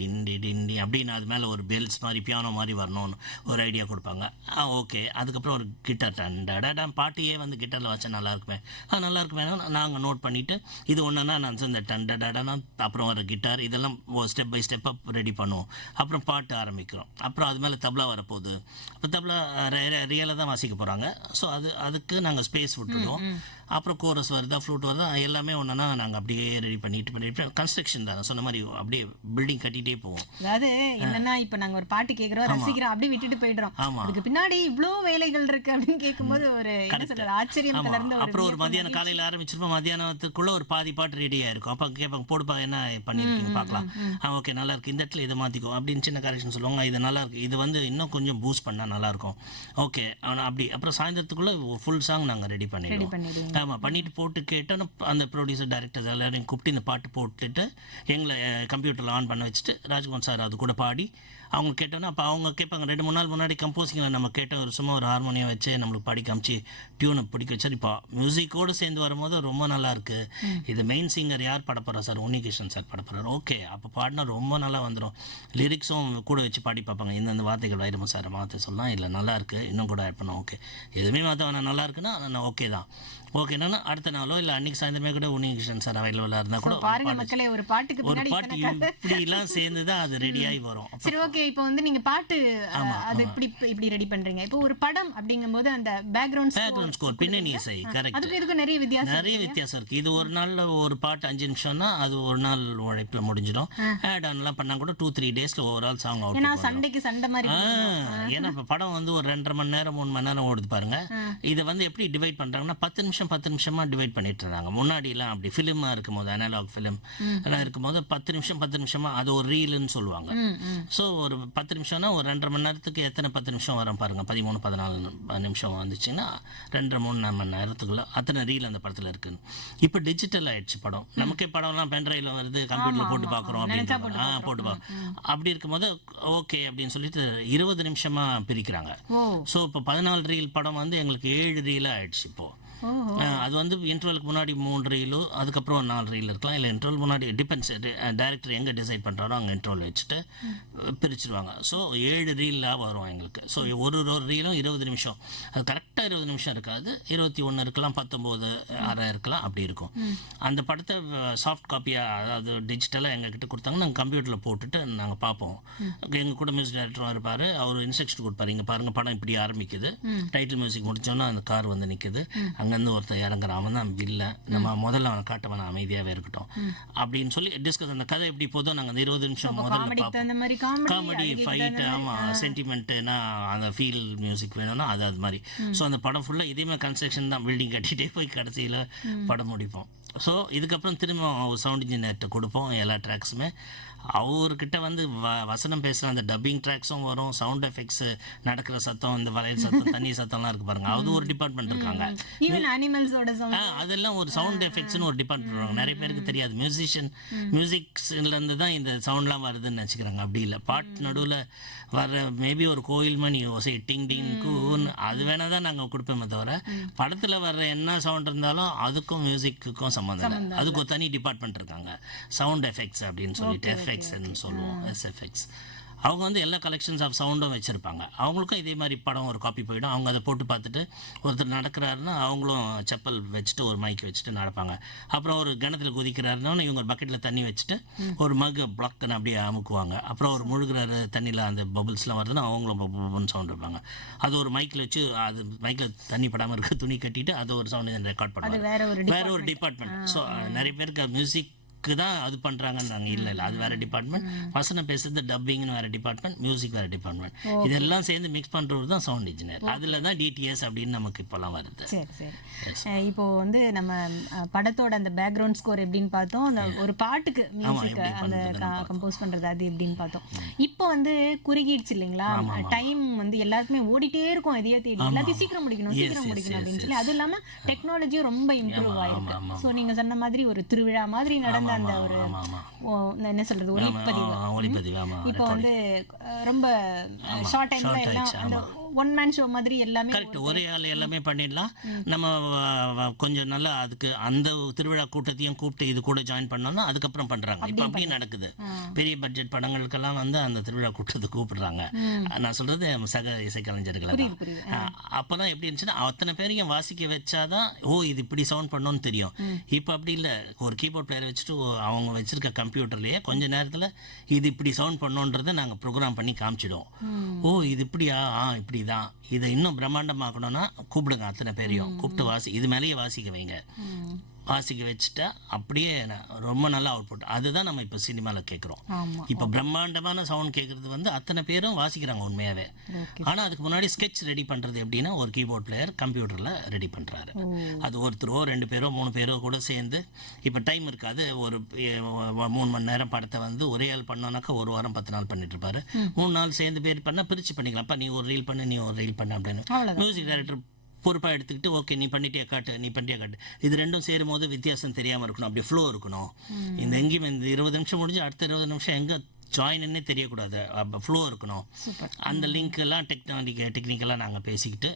டிண்டி டிண்டி அப்படின்னு அது மேலே ஒரு பெல்ஸ் மாதிரி பியானோ மாதிரி வரணும்னு ஒரு ஐடியா கொடுப்பாங்க. ஓகே, அதுக்கப்புறம் ஒரு கிட்டார் பாட்டையே வந்து கிட்டாரில் வச்சா நல்லா இருக்குமே, நல்லா இருக்குமே நாங்கள் நோட் பண்ணிவிட்டு இது ஒன்றுனா நான் இந்த டண்டடானா அப்புறம் ஒரு கிட்டார் இதெல்லாம் ஸ்டெப் பை ஸ்டெப்பாக ரெடி பண்ணுவோம். அப்புறம் பாட்டு ஆரம்பிக்கிறோம். அப்புறம் அது மேலே தப்லா வரப்போகுது. இப்போ தப்லா ரியலாக தான் வாசிக்க போகிறாங்க. ஸோ அதுக்கு நாங்கள் ஸ்பேஸ் விட்டுடுவோம். அப்புறம் கோரஸ் வருதா ஃப்ளூட் வருதா எல்லாமே ஒன்றுனா நாங்கள் அப்படியே ரெடி பண்ணிட்டு கன்ஸ்ட்ரக்ஷன் தான் சொன்ன மாதிரி அப்படியே பில்டிங் கட்டிகிட்டே போவோம். அதாவது என்னன்னா இப்போ நாங்கள் ஒரு பாட்டு கேட்குறோம், ரசிக்கிறோம், அப்படியே விட்டுட்டு போயிடுறோம். அதுக்கு பின்னாடி இவ்வளோ வேலைகள் இருக்கு அப்படின்னு கேட்கும்போது ஒரு ஆச்சரியம். அப்புறம் ஒரு மதியானம் காலையில் ஆரம்பிச்சிருப்போம், மதியானத்துக்குள்ள ஒரு பாதி பாட்டு ரெடியாக இருக்கும். அப்போ கேட்பாங்க போடுப்பா என்ன பண்ணியிருக்கீங்க பார்க்கலாம். ஓகே நல்லா இருக்கு, இந்த இடத்துல இதை மாற்றிக்கும் அப்படின்னு சின்ன கரெக்ஷன் சொல்லுவாங்க. இது நல்லா இருக்கு, இது வந்து இன்னும் கொஞ்சம் பூஸ்ட் பண்ணால் நல்லாயிருக்கும். ஓகே அப்படி அப்புறம் சாயந்தரத்துக்குள்ளே ஃபுல் சாங் நாங்கள் ரெடி பண்ணிடுவோம். ஆமாம், பண்ணிட்டு போட்டு கேட்டோன்னா அந்த ப்ரொடியூசர் டைரக்டர் எல்லாரையும் கூப்பிட்டு இந்த பாட்டு போட்டுட்டு எங்களை கம்ப்யூட்டரில் ஆன் பண்ண வச்சுட்டு ராஜ்குமார் சார் அது கூட பாடி அவங்க கேட்டோன்னா அப்போ அவங்க கேட்பாங்க 2-3 நாள் முன்னாடி கம்போசிங்கில் நம்ம கேட்ட ஒரு சும்மா ஒரு ஹார்மோனியம் வச்சு நம்மளுக்கு பாடி காமிச்சு டியூனை பிடிக்க வச்சார். இப்போ மியூசிக்கோடு சேர்ந்து வரும்போது ரொம்ப நல்லா இருக்கு. இது மெயின் சிங்கர் யார் பாட போகிறா சார்? உன்னிகிருஷ்ணன் சார் பாட போகிறார். ஓகே, அப்போ பாடினா ரொம்ப நல்லா வந்துடும். லிரிக்ஸும் கூட வச்சு பாடி பார்ப்பாங்க. இந்தந்த வார்த்தைகள் வைரமும் சார் மாற்ற சொல்லலாம், இல்லை நல்லா இருக்கு இன்னும் கூட ஆட் பண்ணோம். ஓகே, எதுவுமே மாற்ற வேணாம், நல்லா இருக்குன்னா நான் ஓகே தான். ஓகேனா அடுத்த நாளோ இல்லை அன்னைக்கு சாயந்தரமே கூட உன்னிகிருஷ்ணன் சார் அவைலபிளாக இருந்தால் கூட பாருங்க மக்களே, ஒரு பாட்டுக்கு ஒரு பின்னாடி பாட்டு இப்படிலாம் சேர்ந்து தான் அது ரெடியாகி வரும். சரி, ஓகே. இப்போ வந்து நீங்க பாட்டு அது இப்படி ரெடி பண்றீங்க. இப்போ ஒரு படம் அப்படிங்கும்போது அந்த பேக்ரவுண்ட் ஸ்கோர் பின்னணி இசை கரெக்ட், அதுக்கு இதுக்கும் நிறைய வித்தியாசம் இருக்கு. இது ஒரு நாள்ல ஒரு பாட்டு 5 நிமிஷம்னா அது ஒரு நாள் உழைப்புல முடிஞ்சிடும். ஆட் ஆன்லாம் பண்ணா கூட 2-3 டேஸ்ல ஓவரால் சாங் அவுட். ஏன்னா சண்டைக்கு சண்டை மாதிரி. ஏன்னா இப்போ படம் வந்து ஒரு 2.5 மணி நேரம் 3 மணி நேரம் ஓடுது பாருங்க. இதை வந்து எப்படி டிவைட் பண்றாங்கன்னா 10 நிமிஷமா டிவைட் பண்ணிட்டு இருந்தாங்க. முன்னாடி எல்லாம் அப்படி ஃபிலிமா இருக்கும் போது, அனலாக் ஃபிலிம் எல்லாம் இருக்கும் போது 10 நிமிஷமா அது ஒரு ரீல்னு சொல்லுவாங்க. ஸோ ஒரு 10 நிமிஷம்னா ஒரு 2.5 மணி நேரத்துக்கு எத்தனை 10 நிமிஷம் வரும் பாருங்க. 13-14 நிமிஷம் வந்துச்சுன்னா 2.5-3 மணி நேரத்துக்குள்ள அத்தனை ரீல் அந்த படத்துல இருக்கு. இப்போ டிஜிட்டல் ஆயிடுச்சு படம். நமக்கே படம்லாம் பென்ட்ரைவ்ல வருது, கம்ப்யூட்டர்ல போட்டு பார்க்குறோம் அப்படின்னு போட்டு பார்க்குறோம். அப்படி இருக்கும்போது ஓகே அப்படின்னு சொல்லிட்டு 20 நிமிஷமா பிரிக்கிறாங்க. ஸோ இப்போ 14 ரீல் படம் வந்து எங்களுக்கு 7 ரீலாக ஆயிடுச்சு இப்போ. அது வந்து இன்டர்வலுக்கு முன்னாடி 3 ரீலோ அதுக்கப்புறம் 4 ரீல் இருக்கலாம். இல்லை இன்டர்வல் முன்னாடி டிபெண்ட்ஸ், டைரக்டர் எங்கே டிசைட் பண்ணுறாரோ அங்கே இன்டர்வல் வச்சுட்டு பிரிச்சுருவாங்க. ஸோ 7 ரீலாக வரும் எங்களுக்கு. ஸோ ஒரு ரீலும் 20 நிமிஷம். அது கரெக்டாக 20 நிமிஷம் இருக்காது, 21 இருக்கலாம், 19:30 இருக்கலாம், அப்படி இருக்கும். அந்த படத்தை சாஃப்ட் காப்பியாக, அதாவது டிஜிட்டலாக எங்ககிட்ட கொடுத்தாங்க. நாங்கள் கம்ப்யூட்டரில் போட்டுட்டு நாங்கள் பார்ப்போம். எங்கள் கூட மியூசிக் டைரக்டரும் இருப்பார். அவர் இன்ஸ்ட்ரக்ஷன் கொடுப்பாரு, இங்கே பாருங்கள் படம் இப்படி ஆரம்பிக்குது, டைட்டில் மியூசிக் முடிச்சோன்னா அந்த கார் வந்து நிற்குது, அங்கேருந்து ஒருத்தர் இறங்குற, அவன் தான் வில்ல, நம்ம முதல்ல அவனை காட்டவன அமைதியாகவே இருக்கட்டும் அப்படின்னு சொல்லி டிஸ்கஸ். அந்த கதை எப்படி போதும் நாங்கள் அந்த 20 நிமிஷம் முதல்ல பார்ப்போம். காமெடி, ஃபைட், ஆமாம், சென்டிமெண்ட்டுனா அந்த ஃபீல் மியூசிக் வேணும்னா அது மாதிரி. ஸோ அந்த படம் ஃபுல்லாக இதே மாதிரி கன்ஸ்ட்ரக்ஷன் தான், பில்டிங் கட்டிகிட்டே போய் கடைசியில் படம் முடிப்போம். ஸோ இதுக்கப்புறம் திரும்ப சவுண்ட் இன்ஜினியர்கிட்ட கொடுப்போம் எல்லா ட்ராக்ஸுமே. அவர்கிட்ட வந்து வசனம் பேசுகிற அந்த டப்பிங் ட்ராக்ஸும் வரும், சவுண்ட் எஃபெக்ட்ஸ், நடக்கிற சத்தம், இந்த வளையல் சத்தம், தண்ணி சத்தம்லாம் இருக்கு பாருங்க, அது ஒரு டிபார்ட்மெண்ட் இருக்காங்க. அதெல்லாம் ஒரு சவுண்ட் எஃபெக்ட்ஸ்னு ஒரு டிபார்ட்மெண்ட் இருக்காங்க. நிறைய பேருக்கு தெரியாது, மியூசிக்ஸ்லேருந்து தான் இந்த சவுண்ட்லாம் வருதுன்னு நினச்சிக்கிறாங்க. அப்படி இல்லை, பாட்டு நடுவில் வர மேபி ஒரு கோயில் மணி ஓசை டிங் டிங் கூன் அது வேணா தான் நாங்கள் கொடுப்போமே தவிர, படத்தில் வர்ற என்ன சவுண்ட் இருந்தாலும் அதுக்கும் மியூசிக்குக்கும் சம்மந்தம் இல்லை. அதுக்கு ஒரு தனி டிபார்ட்மெண்ட் இருக்காங்க, சவுண்ட் எஃபெக்ட்ஸ் அப்படின்னு சொல்லிட்டு, எஃப்எக்ஸ்ன்னு சொல்லுவோம், எஸ்எஃப்எக்ஸ். அவங்க வந்து எல்லா கலெக்ஷன்ஸ் ஆஃப் சவுண்டும் வச்சுருப்பாங்க. அவங்களுக்கும் இதே மாதிரி படம் ஒரு காப்பி போயிடும். அவங்க அதை போட்டு பார்த்துட்டு ஒருத்தர் நடக்கிறாருன்னா அவங்களும் செப்பல் வச்சுட்டு ஒரு மைக் வச்சுட்டு நடப்பாங்க. அப்புறம் ஒரு கிணத்துல குதிக்கிறாருன்னா இவங்க ஒரு பக்கெட்டில் தண்ணி வச்சுட்டு ஒரு மக் பிளாக்னு அப்படியே அமுக்குவாங்க. அப்புறம் ஒரு முழுகிறாரு தண்ணியில் அந்த பபுள்ஸ்லாம் வருதுன்னா அவங்களும் பபுள்னு சவுண்ட் வைப்பாங்க. அது ஒரு மைக்கில் வச்சு, அது மைக்கில் தண்ணி படாமல் இருக்க துணி கட்டிட்டு அது ஒரு சவுண்ட் ரெக்கார்ட் பண்ணுவாங்க. வேற ஒரு டிபார்ட்மெண்ட். ஸோ நிறைய பேருக்கு மியூசிக் தான் அது பண்றாங்கன்னு இல்லை, அது வேற டிபார்ட்மெண்ட். வசனம் பேசுறது டப்பிங்னு வேற டிபார்ட்மெண்ட், மியூசிக் வேற டிபார்ட்மெண்ட். இதெல்லாம் சேர்ந்து மிக்ஸ் பண்றது தான் சவுண்ட் இன்ஜினியர். அதுல தான் டிடிஎஸ் அப்படின்னு நமக்கு இப்பெல்லாம் வருது. இப்போ வந்து நம்ம படத்தோட அந்த பேக்ரவுண்ட் ஸ்கோர் எப்படின்னு பார்த்தோம், அந்த ஒரு பாட்டுக்கு மியூசிக் அந்த கம்போஸ் பண்றது அது எப்படின்னு பார்த்தோம். இப்போ வந்து குறுகிடுச்சு இல்லைங்களா, டைம் வந்து எல்லாருக்குமே ஓடிட்டே இருக்கும், எதையோ தேடி எல்லாத்தையும் சீக்கிரம் முடிக்கணும் அப்படின்னு சொல்லி. அது இல்லாம டெக்னாலஜியும் ரொம்ப இம்ப்ரூவ் ஆயிருக்கு. ஸோ நீங்க சொன்ன மாதிரி ஒரு திருவிழா மாதிரி நடந்த அந்த ஒரு என்ன சொல்றது ஒளிப்பதிவு இப்போ வந்து ரொம்ப ஷார்ட் டைம்ல எல்லாம் ஒன் மேன் ஷோ மாதிரி எல்லாமே கரெக்ட், ஒரே ஆள் எல்லாமே பண்ணிடலாம். நம்ம கொஞ்சம் நல்லா அதுக்கு அந்த திருவிழா கூட்டத்தையும் கூப்பிட்டு இது கூட ஜாயின் பண்ணோம்னா அதுக்கப்புறம் பண்றாங்க. இப்போ அப்படியே நடக்குது. பெரிய பட்ஜெட் படங்களுக்கெல்லாம் வந்து அந்த திருவிழா கூட்டத்தை கூப்பிடுறாங்க. நான் சொல்றது சக இசைக்கலைஞர்களை தான். அப்போதான் எப்படி இருந்துச்சுன்னா அத்தனை பேரையும் வாசிக்க வச்சாதான் இது இப்படி சவுண்ட் பண்ணோன்னு தெரியும். இப்போ அப்படி இல்லை, ஒரு கீபோர்ட் பிளேயர் வச்சுட்டு அவங்க வச்சிருக்க கம்ப்யூட்டர்லயே கொஞ்ச நேரத்துல இது இப்படி சவுண்ட் பண்ணோன்றதை நாங்க ப்ரோக்ராம் பண்ணி காமிச்சிடுவோம். இது இப்படியா, இப்படி தான். இதை இன்னும் பிரம்மாண்டமாக்கணும்னா கூப்பிடுங்க, அத்தனை பேரையும் கூப்பிட்டு இது மேலேயே வாசிக்க வைங்க. வாசிக்க வச்சுட்டா அப்படியே ரொம்ப நல்ல அவுட்புட். அதுதான் நம்ம இப்போ சினிமாவில் கேட்குறோம். இப்போ பிரம்மாண்டமான சவுண்ட் கேட்குறது வந்து அத்தனை பேரும் வாசிக்கிறாங்க உண்மையாகவே. ஆனால் அதுக்கு முன்னாடி ஸ்கெட்ச் ரெடி பண்ணுறது எப்படின்னா ஒரு கீபோர்ட் பிளேயர் கம்ப்யூட்டரில் ரெடி பண்ணுறாரு. அது ஒருத்தரோ 2 பேரோ 3 பேரோ கூட சேர்ந்து, இப்போ டைம் இருக்காது, ஒரு 3 மணி நேரம் படத்தை வந்து ஒரே ஆள் பண்ணோன்னாக்கா 1 வாரம் 10 நாள் பண்ணிட்டு இருப்பாரு. 3 நாள் சேர்ந்து பேர் பண்ணால் பிரித்து பண்ணிக்கலாம்ப்பா, நீ ஒரு ரீல் பண்ணு, நீ ஒரு ரீல் பண்ணு அப்படின்னு மியூசிக் டைரக்டர் பொறுப்பாக எடுத்துக்கிட்டு ஓகே நீ பண்ணிட்டே காட்டு, நீ பண்ணிட்டே காட்டு. இது ரெண்டும் சேரும்போது வித்தியாசம் தெரியாமல் இருக்கணும், அப்படி ஃப்ளோ இருக்கணும். இந்த எங்கேயும் இந்த 20 நிமிஷம் முடிஞ்சு அடுத்த 20 நிமிஷம் எங்கே ஜாயின்னே தெரியக்கூடாது, ஃப்ளோ இருக்கணும். அந்த லிங்க் எல்லாம் டெக்னிக்கலாக நாங்கள் பேசிக்கிட்டு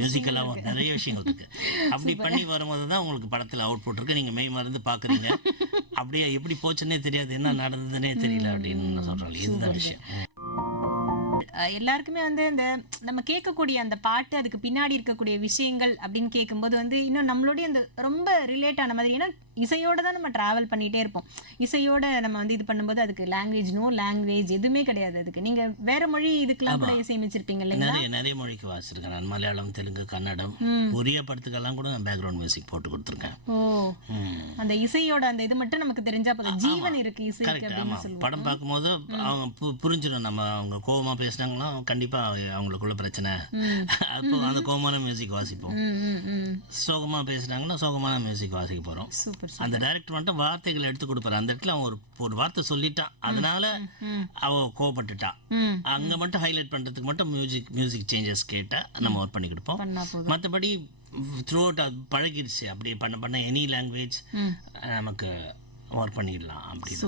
மியூசிக்கெல்லாம் நிறைய விஷயங்கள் இருக்குது. அப்படி பண்ணி வரும்போது தான் உங்களுக்கு படத்தில் அவுட்புட் இருக்குது. நீங்கள் மெய் மருந்து பார்க்குறீங்க, அப்படியே எப்படி போச்சுன்னே தெரியாது, என்ன நடந்ததுன்னே தெரியல அப்படின்னு சொல்கிறாங்க. இதுதான் விஷயம். எல்லாருக்குமே வந்து இந்த நம்ம கேட்கக்கூடிய அந்த பாட்டு, அதுக்கு பின்னாடி இருக்கக்கூடிய விஷயங்கள் அப்படின்னு கேட்கும்போது வந்து இன்னும் நம்மளுடைய அந்த ரொம்ப ரிலேட் ஆன மாதிரி. ஏன்னா இசையோட தான் நம்ம டிராவல் பண்ணிட்டே இருப்போம். இசையோட நம்ம வந்து இது பண்ணும்போது அதுக்கு லாங்குவேஜ் எதுவுமே கிடையாது. அதுக்கு நீங்க வேற மொழி இதுக்கெல்லாம் கூட இசையமைச்சிருப்பீங்க இல்லைங்களா? நிறைய மொழிக்கு வாசிச்சிருக்கேன் நான். மலையாளம், தெலுங்கு, கன்னடம், ஒரே படத்துக்கெல்லாம் கூட நான் பேக்ரவுண்ட் மியூசிக் போட்டு கொடுத்துருக்கேன். ஓ, அந்த இசையோட அந்த இது மட்டும் நமக்கு தெரிஞ்சா போதும், ஜீவன் இருக்கு இசைக்கு அப்படின்னு சொல்லுவாங்க. படம் பார்க்கும்போது அவங்க புரிஞ்சிடும். நம்ம அவங்க கோவமா பேசினாங்கன்னா கண்டிப்பா அவங்களுக்குள்ள பிரச்சனை, அப்போ அந்த கோவமான மியூசிக் வாசிப்போம். சோகமா பேசினாங்கன்னா சோகமான மியூசிக் வாசிக்க போறோம். அந்த டைரக்டர் மட்டும் வார்த்தைகளை எடுத்து கொடுப்பாரு. அந்த இடத்துல அவன் ஒரு வார்த்தை சொல்லிட்டான், அதனால அவ கோவப்பட்டுட்டா, அங்க மட்டும் ஹைலைட் பண்றதுக்கு மட்டும் மியூசிக் சேஞ்சஸ் கேட்டா நம்ம ஒர்க் பண்ணி கொடுப்போம். மற்றபடி த்ரூ அவுட் பழகிடுச்சு. அப்படி பண்ண எனி லாங்குவேஜ் நமக்கு ஒர்க் பண்ணிடலாம் அப்படின்னு.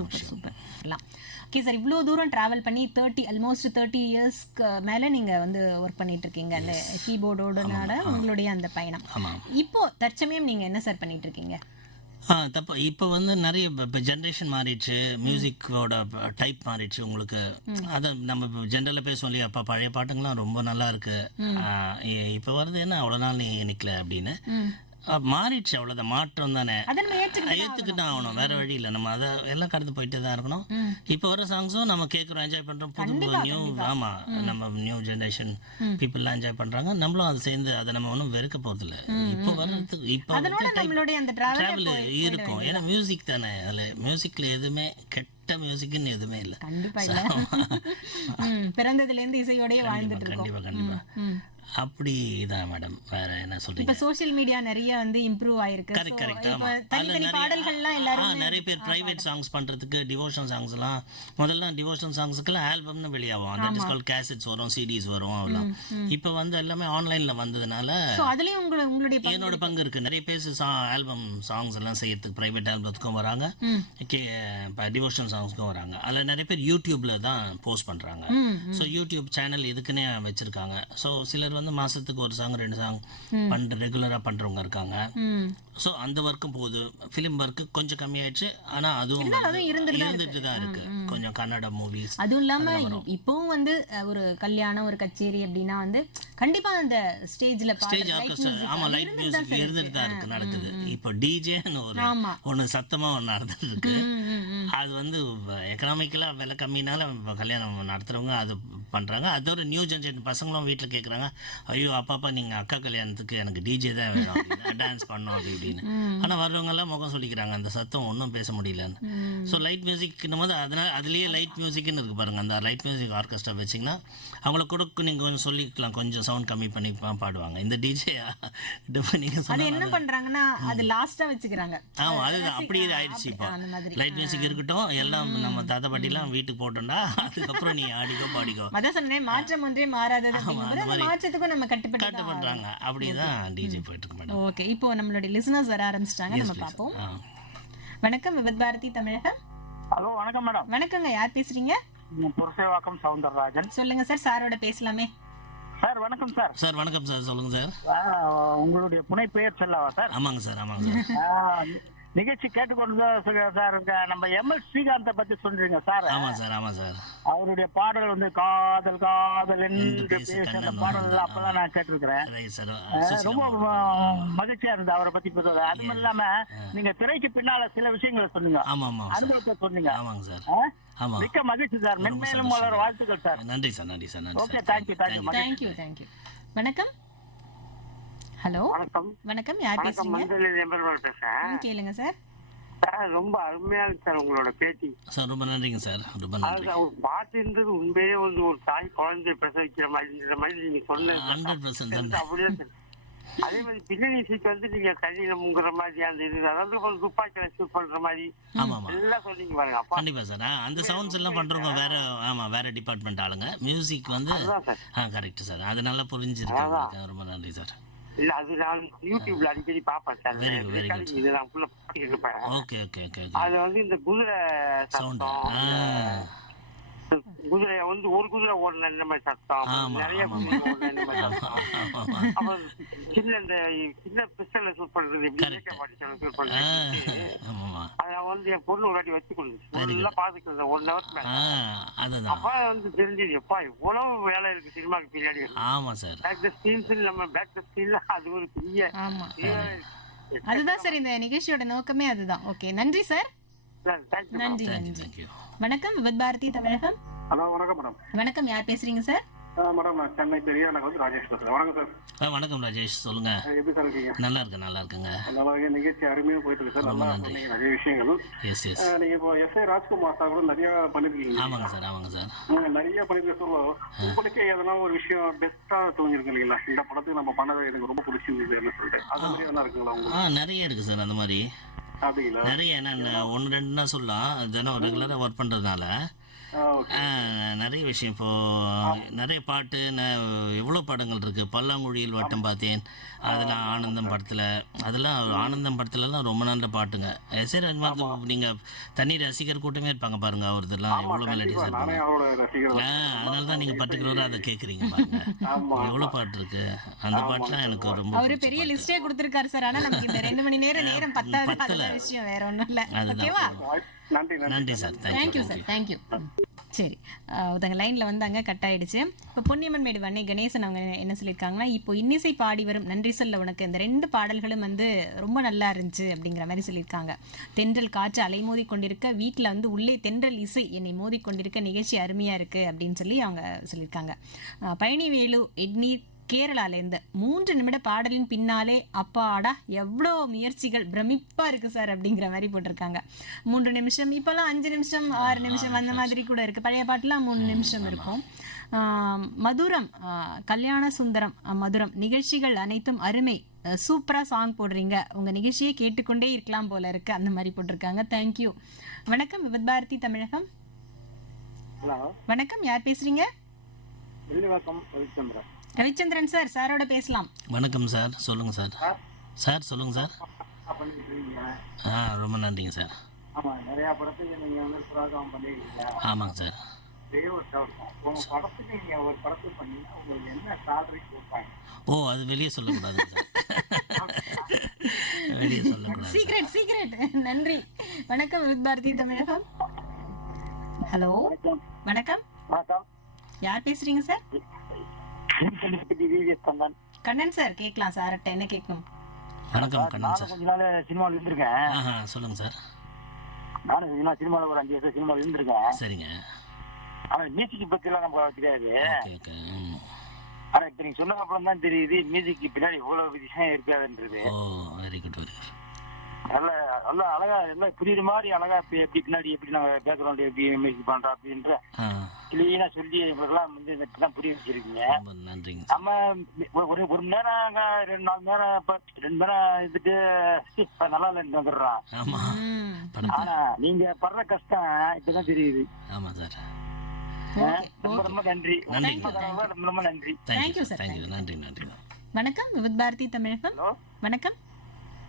ஓகே சார், இவ்வளோ தூரம் ட்ராவல் பண்ணி ஆல்மோஸ்ட் 30 இயர்ஸ்க்கு மேலே நீங்கள் வந்து ஒர்க் பண்ணிட்டு இருக்கீங்க அந்த கீபோர்டோட உங்களுடைய அந்த பயணம். இப்போ தற்சமயம் நீங்கள் என்ன சார் பண்ணிட்டு இருக்கீங்க? இப்போ வந்து நிறைய இப்போ ஜென்ரேஷன் மாறிடுச்சு, மியூசிக்கோட டைப் மாறிடுச்சு. உங்களுக்கு அதை நம்ம ஜென்ரலாக பேசுவோம் இல்லையா, அப்போ பழைய பாட்டுங்கள்லாம் ரொம்ப நல்லா இருக்கு, இப்போ வருது என்ன அவ்வளோ நாள் நீ நிற்கல அப்படின்னு மாறிடுச்சு. அவ்வளோதான், மாற்றம் தானே, ஏற்றுக்கிட்டு ஆகணும், வேற வழி இல்லை. நம்ம அதை எல்லாம் கடந்து போயிட்டே தான் இருக்கணும். இப்போ வர சாங்ஸும் நம்ம கேட்குறோம், என்ஜாய் பண்ணுறோம். புது நியூ நம்ம நியூ ஜென்ரேஷன் பீப்புளெலாம் என்ஜாய் பண்ணுறாங்க, நம்மளும் அதை சேர்ந்து அதை நம்ம ஒன்றும் வெறுக்க போகிறதில்ல. இப்போ வர்றதுக்கு இப்போ ட்ராவல் இருக்கும். ஏன்னா மியூசிக் தானே, அதில் மியூசிக்கில் எதுவுமே கெட்ட மியூசிக்னு எதுவுமே இல்லை. பிறந்ததுலேருந்து இசையோடய வாழ்ந்துட்டு கண்டிப்பாக கண்டிப்பாக அப்படிதான் மேடம். வேற என்ன சொல்றீங்க? இப்ப சோஷியல் மீடியா நிறைய வந்து இம்ப்ரூவ் ஆயிருக்கு. கரெக்ட். ஆமா, நிறைய பேர் பிரைவேட் சாங்ஸ் பண்றதுக்கு டிவோஷன் சாங்ஸ் எல்லாம், முதல்ல டிவோஷன் சாங்ஸ்க்குலாம் ஆல்பம்னு வெளியாகும், தட் இஸ் கால்ட் கேசட்ஸ் வரும், சிடிஸ் வரும், அவ்வளோ. இப்போ வந்து எல்லாமே ஆன்லைன்ல வந்ததுனால அதுலயும் உங்களுடைய என்னோட பங்கு இருக்கு. நிறைய பேர் ஆல்பம் சாங்ஸ் எல்லாம் செய்யறதுக்கு பிரைவேட் ஆல்பத்துக்கும் வராங்க, டிவோஷன் சாங்ஸ்க்கும் வராங்க. அதில் நிறைய பேர் யூடியூப்ல தான் போஸ்ட் பண்றாங்க. ஸோ யூடியூப் சேனல் இதுக்குன்னே வச்சிருக்காங்க. ஸோ சிலர் வந்து மாசத்துக்கு ஒரு சாங் 2 சாங் ரெகுலரா பண்றவங்க இருக்காங்க. ஸோ அந்த ஒர்க்கும் போகுது. ஃபிலிம் ஒர்க்கு கொஞ்சம் கம்மியாயிடுச்சு, ஆனா அதுவும் இருந்துட்டு தான் இருக்கு. கொஞ்சம் கன்னட மூவிஸ், அதுவும் இல்லாம இப்பவும் வந்து ஒரு கல்யாணம், ஒரு கச்சேரி அப்படின்னா வந்து கண்டிப்பா அந்த ஸ்டேஜ் ஆர்கெஸ்ட்ரா, ஆமா, லைட் மியூசிக் இருந்துட்டு தான் இருக்கு, நடக்குது. இப்போ டிஜேன்னு ஒன்னு சத்தமா ஒன்னு நடந்துட்டு இருக்கு. அது வந்து எக்கனாமிக்கலா விலை கம்மினால கல்யாணம் நடத்துறவங்க அது பண்றாங்க. அதோட நியூ ஜென்ரேஷன் பசங்களும் வீட்டில் கேட்குறாங்க, ஐயோ அப்பா நீங்கள் அக்கா கல்யாணத்துக்கு எனக்கு டிஜே தான் வேணும், டான்ஸ் பண்ணோம் அப்படி இப்படின்னு. ஆனால் வர்றவங்க எல்லாம் முகம் சொல்லிக்கிறாங்க, அந்த சத்தம் ஒன்றும் பேச முடியலன்னு. ஸோ லைட் மியூசிக்னும் போது அதனால அதுலேயே லைட் மியூசிக்னு இருக்கு பாருங்க. அந்த லைட் மியூசிக் ஆர்கெஸ்ட்ரா வச்சிங்கன்னா அவங்கள கூட நீங்கள் கொஞ்சம் சொல்லிக்கலாம், கொஞ்சம் சவுண்ட் கம்மி பண்ணி பாடுவாங்க. இந்த டிஜே நீங்கள் என்ன பண்ணுறாங்கன்னா அது லாஸ்ட்டாக வச்சுக்கிறாங்க. ஆமாம், அதுதான் அப்படியே ஆயிடுச்சு. இப்போ லைட் மியூசிக் இருக்கட்டும், எல்லாம் நம்ம தாத்தா பாட்டிலாம் வீட்டுக்கு போட்டோம்னா அதுக்கப்புறம் நீ ஆடிக்கோ பாடிக்கோ. அதான் சொன்னேன், மாற்றம் ஒன்றே மாறாதது. மாற்றத்துக்கும் நம்ம கட்டு பண்றாங்க. அப்படிதான் டிஜே போயிட்டு இருக்கு மேடம். ஓகே, இப்போ நம்மளுடைய லிசனர்ஸ் வர ஆரம்பிச்சிட்டாங்க, நம்ம பாப்போம். வணக்கம், விபத் பாரதி தமிழகம். ஹலோ, வணக்கம் மேடம். வணக்கங்க, யார் பேசுறீங்க? புரசேவாக்கம் சவுந்தரராஜன். சொல்லுங்க சார், சாரோட பேசலாமே. சார் வணக்கம் சார். சார் வணக்கம் சார், சொல்லுங்க சார். உங்களுடைய புனை பெயர் சொல்லவா சார்? ஆமாங்க சார், ஆமாங்க சார். நிகழ்ச்சி கேட்டுக்கொண்டு சார், நம்ம எம்எல் ஸ்ரீகாந்தை பத்தி சொல்றீங்க சார். ஆமா சார், ஆமா சார். அவருடைய பாடல் வந்து காதல் காதல் என்று பேசுற பாடல் அப்பெல்லாம் நான் கேட்டிருக்கிறேன். ரொம்ப மகிழ்ச்சியா இருந்தது அவரை பத்தி பேசுறது. அது மட்டும் இல்லாம நீங்க திரைக்கு பின்னால சில விஷயங்களை சொன்னீங்க, அனுபவத்தை சொன்னீங்க. ஆமாங்க சார். மிக்க மகிழ்ச்சி சார். மென்மேலும் வளர வாழ்த்துக்கள் சார். நன்றி சார், நன்றி sir. Okay, thank you thank you thank you. வணக்கம். ஹலோ, வணக்கம். வணக்கம், யார் பேசுறீங்க? பேசுறேன். கேளுங்க சார். ரொம்ப அருமையான சார் உங்களோட பேட்டி சார். ரொம்ப நன்றிங்க சார், ரொம்ப நன்றி. பாட்டுன்றது உண்மையே வந்து ஒரு தாய் குழந்தை பிரசவிக்கிற மாதிரி நீங்க சொன்னது 100% அப்படியே சார். அதே மாதிரி பின்னணி இசைக்கு வந்து நீங்க கையில முங்குற மாதிரி அந்த இது, அதாவது கொஞ்சம் துப்பாக்கியில ஷூட் பண்ற மாதிரி எல்லாம் சொன்னீங்க பாருங்க. கண்டிப்பா சார். அந்த சவுண்ட்ஸ் எல்லாம் பண்றவங்க வேற, ஆமா, வேற டிபார்ட்மெண்ட் ஆளுங்க. மியூசிக் வந்து கரெக்ட் சார், அது நல்லா புரிஞ்சிருக்கு. ரொம்ப நன்றி சார். இல்ல, அது நான் யூடியூப்ல அடிக்கடி பாப்பேன் சார். இது நான் ஃபுல்லா பாத்துட்டு இருப்பேன். Okay okay okay. அது வந்து இந்த குதிரை சவுண்ட் குதிரை வந்து ஒரு குதிரை ஓடல இந்த மாதிரி சத்தம், நிறைய குதிரை ஓடல இந்த மாதிரி சத்தம். அப்புறம் சின்ன பிஸ்டல்ல சூட் பண்றது ஷூட் பண்றது அதை வந்து என் பொண்ணு ஒரு வாட்டி வச்சு கொடுத்து பாத்துக்கிறது 1 hour. அப்ப வந்து தெரிஞ்சது எப்பா இவ்வளவு வேலை இருக்கு சினிமாக்கு பின்னாடி. ஆமா சார். பேக் த ஸ்கிரீன்ஸ் நம்ம பேக் த ஸ்கிரீன்ல அது ஒரு பெரிய அதுதான் சார் இந்த நிகழ்ச்சியோட நோக்கமே அதுதான். ஓகே, நன்றி சார். நன்றி நன்றி. வணக்கம் விபத் பாரதி தமிழகம். ஹலோ வணக்கம் மேடம். வணக்கம், யார் பேசுறீங்க சார்? மேடம் நான் சென்னை பெரியார் வந்து ராஜேஷ் பேசுறேன். வணக்கம் சார். வணக்கம் ராஜேஷ், சொல்லுங்க. எப்படி சார் இருக்கீங்க? நல்லா இருக்குங்க. நல்லா நிகழ்ச்சி அருமையாக போயிட்டு இருக்கு சார். நல்லா சொன்னீங்க நிறைய விஷயங்கள். நீங்க இப்போ எஸ்ஐ ராஜ்குமார் சார் கூட நிறைய பண்ணிருக்கீங்க. ஆமாங்க சார். நிறைய பண்ணிருக்க உங்களுக்கு எதனா ஒரு விஷயம் பெஸ்டா தோணிருக்கு இல்லைங்களா? இந்த படத்துக்கு நம்ம பண்ணது எனக்கு ரொம்ப பிடிச்சிருந்தது சொல்லிட்டு அது மாதிரி எதனா இருக்குங்களா உங்களுக்கு? நிறைய இருக்கு சார் அந்த மாதிரி. அப்படிங்களா? நிறைய என்ன 1-2 சொல்லலாம். தினம் ரெகுலராக ஒர்க் பண்ணுறதுனால நிறைய விஷயம். இப்போ நிறைய பாட்டு எவ்வளோ படங்கள் இருக்கு. பல்லாங்குழியில் வட்டம் பார்த்தேன், அதெல்லாம் ஆனந்தம் படத்தில். அதெல்லாம் ஆனந்தம் படத்துலலாம் ரொம்ப நல்ல பாட்டுங்க. எஸ் ஏ ராஜ்குமார் நீங்கள் தனி ரசிகர் கூட்டமே இருப்பாங்க பாருங்க. அவர்தெல்லாம் எவ்வளோ மெலடிஸ் இருப்பாங்க. அதனால தான் நீங்கள் பர்டிகுலராக அதை கேட்குறீங்க பாருங்க. எவ்வளோ பாட்டு இருக்கு. அந்த பாட்டுலாம் எனக்கு ரொம்ப. அவரு பெரிய லிஸ்டே கொடுத்துருக்காரு சார். ஆனால் நமக்கு இந்த 2 மணி நேரம் பத்தல விஷயம் வேற ஒன்றும் இல்லை. ஓகேவா? நன்றி சார். Thank you sir. தேங்க்யூ. சரி, ஒருத்தங்க லைன்ல வந்தாங்க, கட் ஆயிடுச்சு. இப்போ பொன்னியம்மன் மேடு வண்ணை கணேசன் அவங்க என்ன சொல்லியிருக்காங்கன்னா, இப்போ இன்னிசை பாடி வரும் நன்றி சொல்ல உனக்கு இந்த 2 பாடல்களும் வந்து ரொம்ப நல்லா இருந்துச்சு அப்படிங்கிற மாதிரி சொல்லியிருக்காங்க. தென்றல் காற்று அலைமோதி கொண்டிருக்க, வீட்டில் வந்து உள்ளே தென்றல் இசை என்னை மோதி கொண்டிருக்க, நிகழ்ச்சி அருமையா இருக்கு அப்படின்னு சொல்லி அவங்க சொல்லியிருக்காங்க. பழனிவேலு எட்னி கேரளாலேருந்து 3 நிமிட பாடலின் பின்னாலே அப்பாடா எவ்வளோ முயற்சிகள், பிரமிப்பா இருக்கு சார் அப்படிங்கிற மாதிரி போட்டிருக்காங்க. 3 நிமிஷம், இப்போல்லாம் 5 நிமிஷம் 6 நிமிஷம் அந்த மாதிரி கூட இருக்கு. பழைய பாட்டுலாம் 3 நிமிஷம் இருக்கும். மதுரம் கல்யாண சுந்தரம் மதுரம் நிகழ்ச்சிகள் அனைத்தும் அருமை, சூப்பரா சாங் போடுறீங்க, உங்க நிகழ்ச்சியை கேட்டுக்கொண்டே இருக்கலாம் போல இருக்கு அந்த மாதிரி போட்டிருக்காங்க. தேங்க்யூ. வணக்கம் விபத் பாரதி தமிழகம். வணக்கம், யார் பேசுறீங்க? ரவிச்சந்திரன் சார், சாரோட பேசலாம். வணக்கம் சார், சொல்லுங்க சார். சார் சொல்லுங்க சார். ரொம்ப நன்றிங்க சார். நிறைய படத்துக்கு நீங்க வந்து ப்ரோக்ராம் பண்ணிருக்கீங்க. ஆமாங்க சார். உங்க படத்துக்கு நீங்க ஒரு படத்துக்கு பண்ணீங்கன்னா உங்களுக்கு என்ன salary கொடுப்பாங்க? அது வெளியே சொல்லக்கூடாதுங்க சார். வெளியே சொல்லக்கூடாது. சீக்ரெட். நன்றி. வணக்கம் விபத் பாரதி தமிழகம். ஹலோ வணக்கம், யார் பேசுறீங்க சார்? கண்ணன் சார், கேட்கலாம் சார். என்ன கேட்கணும்? வணக்கம் கண்ணன் சார். கொஞ்ச நாள் சினிமாவில் இருந்திருக்கேன். சொல்லுங்க சார். நானும் சினிமாவில் ஒரு 5 வருஷம் சினிமாவில் இருந்திருக்கேன். சரிங்க. ஆனா மியூசிக் பத்தி எல்லாம் நமக்கு தெரியாது. ஆனா இப்ப நீங்க சொன்ன அப்புறம் தான் தெரியுது மியூசிக் பின்னாடி இவ்வளவு விஷயம் இருக்காதுன்றது. Very good. நல்லா நல்லா அழகா எல்லாம் புரியுற மாதிரி அழகா எப்படி பின்னாடி எப்படி நாங்க பேக்ரவுண்ட் எப்படி மியூசிக் பண்றோம் அப்படின்ற கிளீனா சொல்லி எல்லாம் வந்து இப்பதான் புரிய வச்சிருக்கீங்க. நம்ம ஒரு மணி நேரம் 2-4 மணி நேரம் 2 மணி நேரம் இருந்துட்டு நல்லா இல்லைன்னு வந்துடுறான். ஆனா நீங்க படுற கஷ்டம் இப்பதான் தெரியுது. ஆமா சார். ரொம்ப ரொம்ப நன்றி. ரொம்ப நன்றி. Thank you sir. நன்றி. வணக்கம் விபத் பாரதி தமிழகம். வணக்கம்.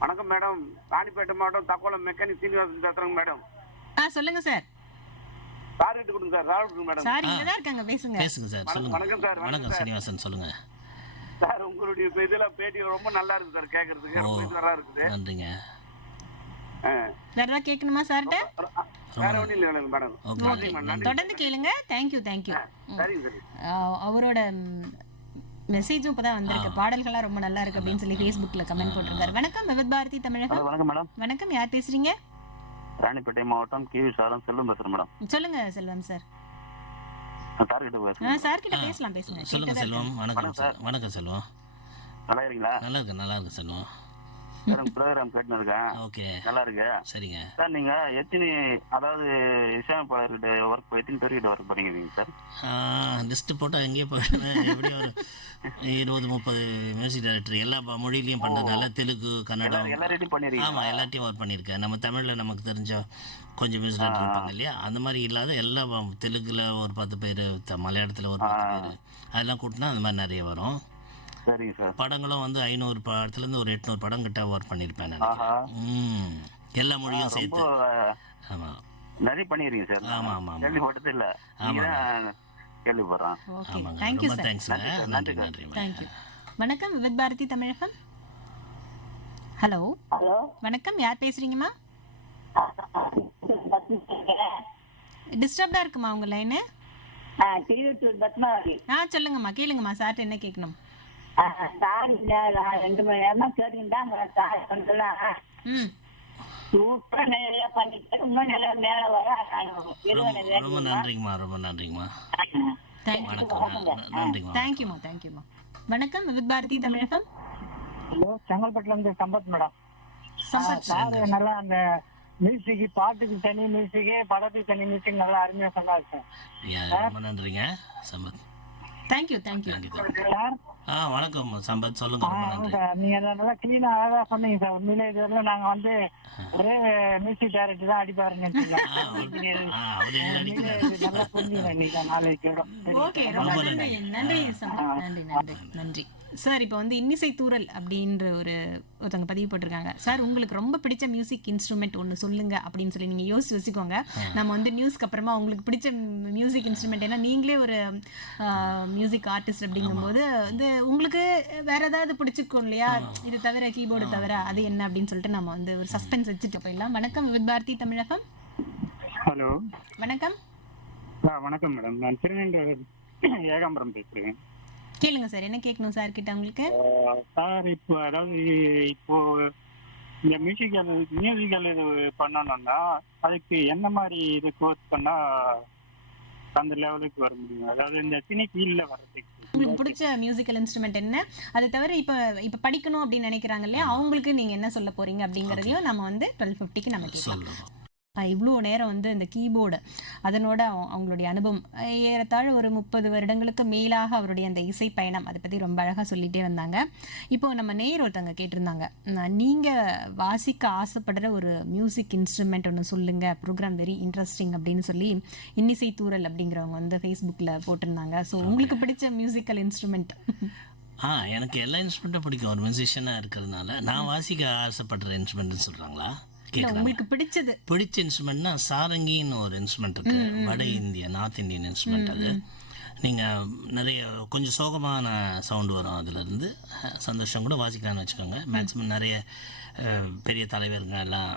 வணக்கம் மேடம். ராணிப்பேட்டை மாவட்டம் தக்கோலம் மெக்கானிக் சீனிவாசன் பேசுறேங்க மேடம். சொல்லுங்க சார். சார் கிட்ட கொடுங்க சார். சார் கொடுங்க மேடம். சார் இங்க தான் இருக்காங்க, பேசுங்க சார். சொல்லுங்க. வணக்கம் சார். வணக்கம் சீனிவாசன், சொல்லுங்க சார். உங்களுடைய இதெல்லாம் பேட்டி ரொம்ப நல்லா இருக்கு சார், கேக்குறதுக்கு ரொம்ப இதா இருக்குது. நன்றிங்க. வேற ஏதாவது கேட்கணுமா சார்ட்ட? வேற ஒண்ணும் இல்ல மேடம். தொடர்ந்து கேளுங்க. தேங்க்யூ. சரிங்க சார். அவரோட மெசேஜும் இப்பதான் வந்திருக்கு. பாடல்கள்லாம் ரொம்ப நல்லா இருக்கு அப்படின்னு சொல்லி Facebookல கமெண்ட் போட்டிருக்காரு. வணக்கம் விபத் பாரதி தமிழகம். வணக்கம் மேடம். வணக்கம், யார் பேசுறீங்க? ராணிப்பேட்டை மாவட்டம் கேவி சாரம் செல்வம் பேசுறேன் மேடம். சொல்லுங்க செல்வம் சார். சார் கிட்ட பேசுறேன். சார் கிட்ட பேசலாம், பேசுங்க. சொல்லுங்க செல்வம். வணக்கம் சார். வணக்கம் செல்வம். நல்லா இருக்கீங்களா? நல்லா இருக்கு செல்வம். ப்ரோக்ராம் கேட்டு இருக்கேன். ஓகே, நல்லா இருக்கு. சரிங்க சார். நீங்க எத்தனை அதாவது இசையமைப்பாளர்கிட்ட ஒர்க் எத்தனை பேர்கிட்ட ஒர்க் பண்ணிக்கிறீங்க சார்? லிஸ்ட் போட்டால் எங்கேயே போயிடுறேன். எப்படியும் ஒரு 20-30 மியூசிக் டைரக்டர் எல்லா மொழியிலையும் பண்ணுறதுனால தெலுங்கு, கன்னடம் எல்லாரையும் பண்ணிருக்கீங்க? ஆமாம், எல்லாத்தையும் ஒர்க் பண்ணியிருக்கேன். நம்ம தமிழில் நமக்கு தெரிஞ்ச கொஞ்சம் மியூசிக் டைரக்டர் இருப்பாங்க இல்லையா, அந்த மாதிரி இல்லாத எல்லா தெலுங்குல ஒரு 10 பேர், மலையாளத்தில் ஒரு 10 பேர், அதெல்லாம் கூட்டினா அந்த மாதிரி நிறைய வரும். சரிங்க சார். படங்களும் வந்து 500 படத்துலேருந்து ஒரு 800 படம் கிட்ட ஒர்க் பண்ணியிருப்பேன் நான். எல்லா மொழியும் சேர்த்து. ஆமாம். நிறைய பண்ணிருக்கீங்க சார். ஆமா ஆமா கேள்விப்பட்டது இல்ல, நீங்க தான் கேள்விப்படுறேன். ஓகே, ஆமாங்க, தேங்க்யூ ரொம்ப சார். தேங்க்ஸ். நன்றி நன்றி. தேங்க்யூ. வணக்கம் with Bharathi Tamilagam. Hello hello, வணக்கம், யார் பேசுறீங்கம்மா? டிஸ்டர்ப்டா இருக்குமா உங்க லைனு? திருவத்தூர் பத்மாவதி. சொல்லுங்கம்மா, கேளுங்கம்மா, சார்ட்ட என்ன கேட்கணும்? சார் 2 மணி நேரமா கேட்டுக்கிட்டாங்க. சார் பண்ணலாம் ம் சூப்பரா நிறைய பண்ணிட்டு இன்னும் நல்லா மேல வர ரொம்ப நன்றிங்கம்மா, ரொம்ப நன்றிங்கம்மா. தேங்க்யூ. வணக்கம், நன்றிங்கம்மா. தேங்க்யூமா. வணக்கம் வித் பாரதி தமிழகம். ஹலோ, செங்கல்பட்டுல இருந்து சம்பத் மேடம். சம்பத் சார் நல்லா அந்த மியூசிக், பாட்டுக்கு தனி மியூசிக், படத்துக்கு தனி மியூசிக் நல்லா அருமையா சொன்னாரு சார். ரொம்ப நன்றிங்க சம்பத். தேங்க்யூ. சார் வணக்கம் சம்பத், சொல்லுங்க. ரொம்ப நன்றி. சார், நீங்க நல்லா கிளீனா அழகா சொன்னீங்க சார். உண்மையிலே இதுவரை நாங்க வந்து ஒரே மியூசிக் டைரக்டர் தான் அடிப்பாருன்னு அவர் எங்க அடிக்கிறார். நல்லா புரிஞ்சுக்கிறேன் நீங்க நாளைக்கு. ஓகே, ரொம்ப நன்றி சம்பத். நன்றி சார். இப்போ வந்து இன்னிசை தூரல் அப்படின்ற ஒருத்தவங்க பதிவு போட்டிருக்காங்க. சார், உங்களுக்கு ரொம்ப பிடிச்ச மியூசிக் இன்ஸ்ட்ருமெண்ட் ஒன்று சொல்லுங்க அப்படின்னு சொல்லி நீங்க யோசிச்சு வச்சுக்கோங்க. நம்ம வந்து நியூஸ்க்கு அப்புறமா உங்களுக்கு பிடிச்ச மியூசிக் இன்ஸ்ட்ருமெண்ட், ஏன்னா நீங்களே ஒரு மியூசிக் ஆர்டிஸ்ட் அப்படிங்கும்போது வந்து உங்களுக்கு வேற ஏதாவது பிடிச்சிருக்கோம் இல்லையா, இது தவிர, கீபோர்டு தவிர, அது என்ன அப்படின்னு சொல்லிட்டு நம்ம வந்து ஒரு சஸ்பென்ஸ் வச்சுட்டு போயிடலாம். வணக்கம் வித் பாரதி தமிழகம். ஹலோ, வணக்கம். வணக்கம் மேடம். நான் திருநெல்வேலி ஏகாம்பரம் பேசுறேன். கேளுங்க சார், என்ன கேட்கணும் சார் கிட்ட உங்களுக்கு? சார், இப்போ இந்த மியூசிக்கல் இது பண்ணணும்னா அதுக்கு என்ன மாதிரி இது கோர்ஸ் பண்ணா அந்த லெவலுக்கு வர முடியும்? அதாவது இந்த சினி ஃபீல்ட்ல வர்றதுக்கு உங்களுக்கு பிடிச்ச மியூசிக்கல் இன்ஸ்ட்ருமெண்ட் என்ன, அது தவிர இப்ப படிக்கணும் அப்படின்னு நினைக்கிறாங்க இல்லையா, அவங்களுக்கு நீங்க என்ன சொல்ல போறீங்க அப்படிங்கறதையும் நம்ம வந்து 12:50க்கு நம்ம கேட்கலாம். இவ்வளோ நேரம் வந்து இந்த கீபோர்டு அதனோட அவங்களுடைய அனுபவம் ஏறத்தாழ ஒரு 30 வருடங்களுக்கு மேலாக அவருடைய அந்த இசை பயணம் அதை பற்றி ரொம்ப அழகாக சொல்லிகிட்டே வந்தாங்க. இப்போ நம்ம நேர் ஒருத்தவங்க கேட்டிருந்தாங்க, நீங்கள் வாசிக்க ஆசைப்படுற ஒரு மியூசிக் இன்ஸ்ட்ருமெண்ட் ஒன்று சொல்லுங்கள், ப்ரோக்ராம் வெரி இன்ட்ரெஸ்டிங் அப்படின்னு சொல்லி இன்னிசை தூரல் அப்படிங்கிறவங்க வந்து ஃபேஸ்புக்கில் போட்டிருந்தாங்க. ஸோ உங்களுக்கு பிடிச்ச மியூசிக்கல் இன்ஸ்ட்ருமெண்ட்? எனக்கு எல்லா இன்ஸ்ட்ருமெண்ட்டும் பிடிக்கும். ஒரு மியூசிஷியனாக இருக்கிறதுனால நான் வாசிக்க ஆசைப்படுற இன்ஸ்ட்ருமெண்ட்னு சொல்கிறாங்களா? உங்களுக்கு பிடிச்ச இன்ஸ்ட்ருமெண்ட்னா சாரங்கின்னு ஒரு இன்ஸ்ட்ருமெண்ட் இருக்கு, வட இந்திய நார்த் இந்தியன் இன்ஸ்ட்ருமெண்ட். அது நீங்கள் நிறைய கொஞ்சம் சோகமான சவுண்டு வரும், அதுலேருந்து சந்தோஷம் கூட வாசிக்கலாம்னு வச்சுக்கோங்க. மேக்ஸிமம் நிறைய பெரிய தலைவருங்க எல்லாம்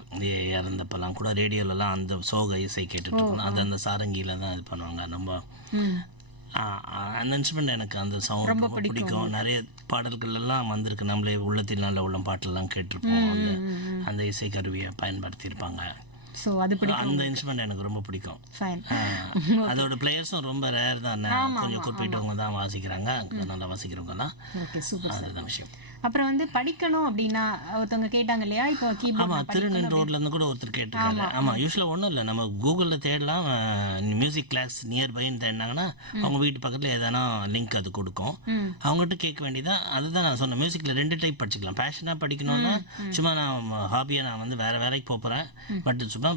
இறந்தப்பெல்லாம் கூட ரேடியோலலாம் அந்த சோக இசை கேட்டுட்டு இருக்கணும். அது அந்த சாரங்கியில் தான் இது பண்ணுவாங்க. நம்ம அந்த இன்ஸ்ட்ருமெண்ட் எனக்கு அந்த சவுண்ட் ரொம்ப பிடிக்கும். நிறைய பாடல்கள் எல்லாம் வந்திருக்கு, நம்மளே உள்ளத்தில் நல்ல உள்ளம் பாட்டெல்லாம் கேட்டிருப்போம். அந்த இசை கருவியை பயன்படுத்தியிருப்பாங்க. அந்த இன்ஸ்ட்ருமெண்ட் எனக்கு ரொம்ப பிடிக்கும். அதோட பிளேயர்ஸும் ரொம்ப ரேர் தான், கொஞ்சம் குறிப்பிட்டவங்க தான் வாசிக்கிறாங்க, நல்லா வாசிக்கிறவங்க தான். அதுதான் விஷயம். அப்புறம் வந்து படிக்கணும் அப்படின்னா ஒருத்தவங்க கேட்டாங்க இல்லையா, இப்போ ஆமாம், திருநெல் ரோட்ல இருந்து கூட ஒருத்தர் கேட்டிருக்காங்க. ஆமாம், யூஸ்வலாக ஒன்றும் இல்லை, நம்ம கூகுளில் தேடலாம், மியூசிக் கிளாஸ் நியர்பைன்னு தேடினாங்கன்னா அவங்க வீட்டு பக்கத்தில் எதனா லிங்க் அது கொடுக்கும், அவங்ககிட்ட கேட்க வேண்டியதான். அதுதான் நான் சொன்னேன், மியூசிக்கில் 2 டைப் படிச்சுக்கலாம். பேஷனாக படிக்கணும்னா சும்மா நான் ஹாபியாக நான் வந்து வேறு வேலைக்கு போகிறேன், பட் சும்மா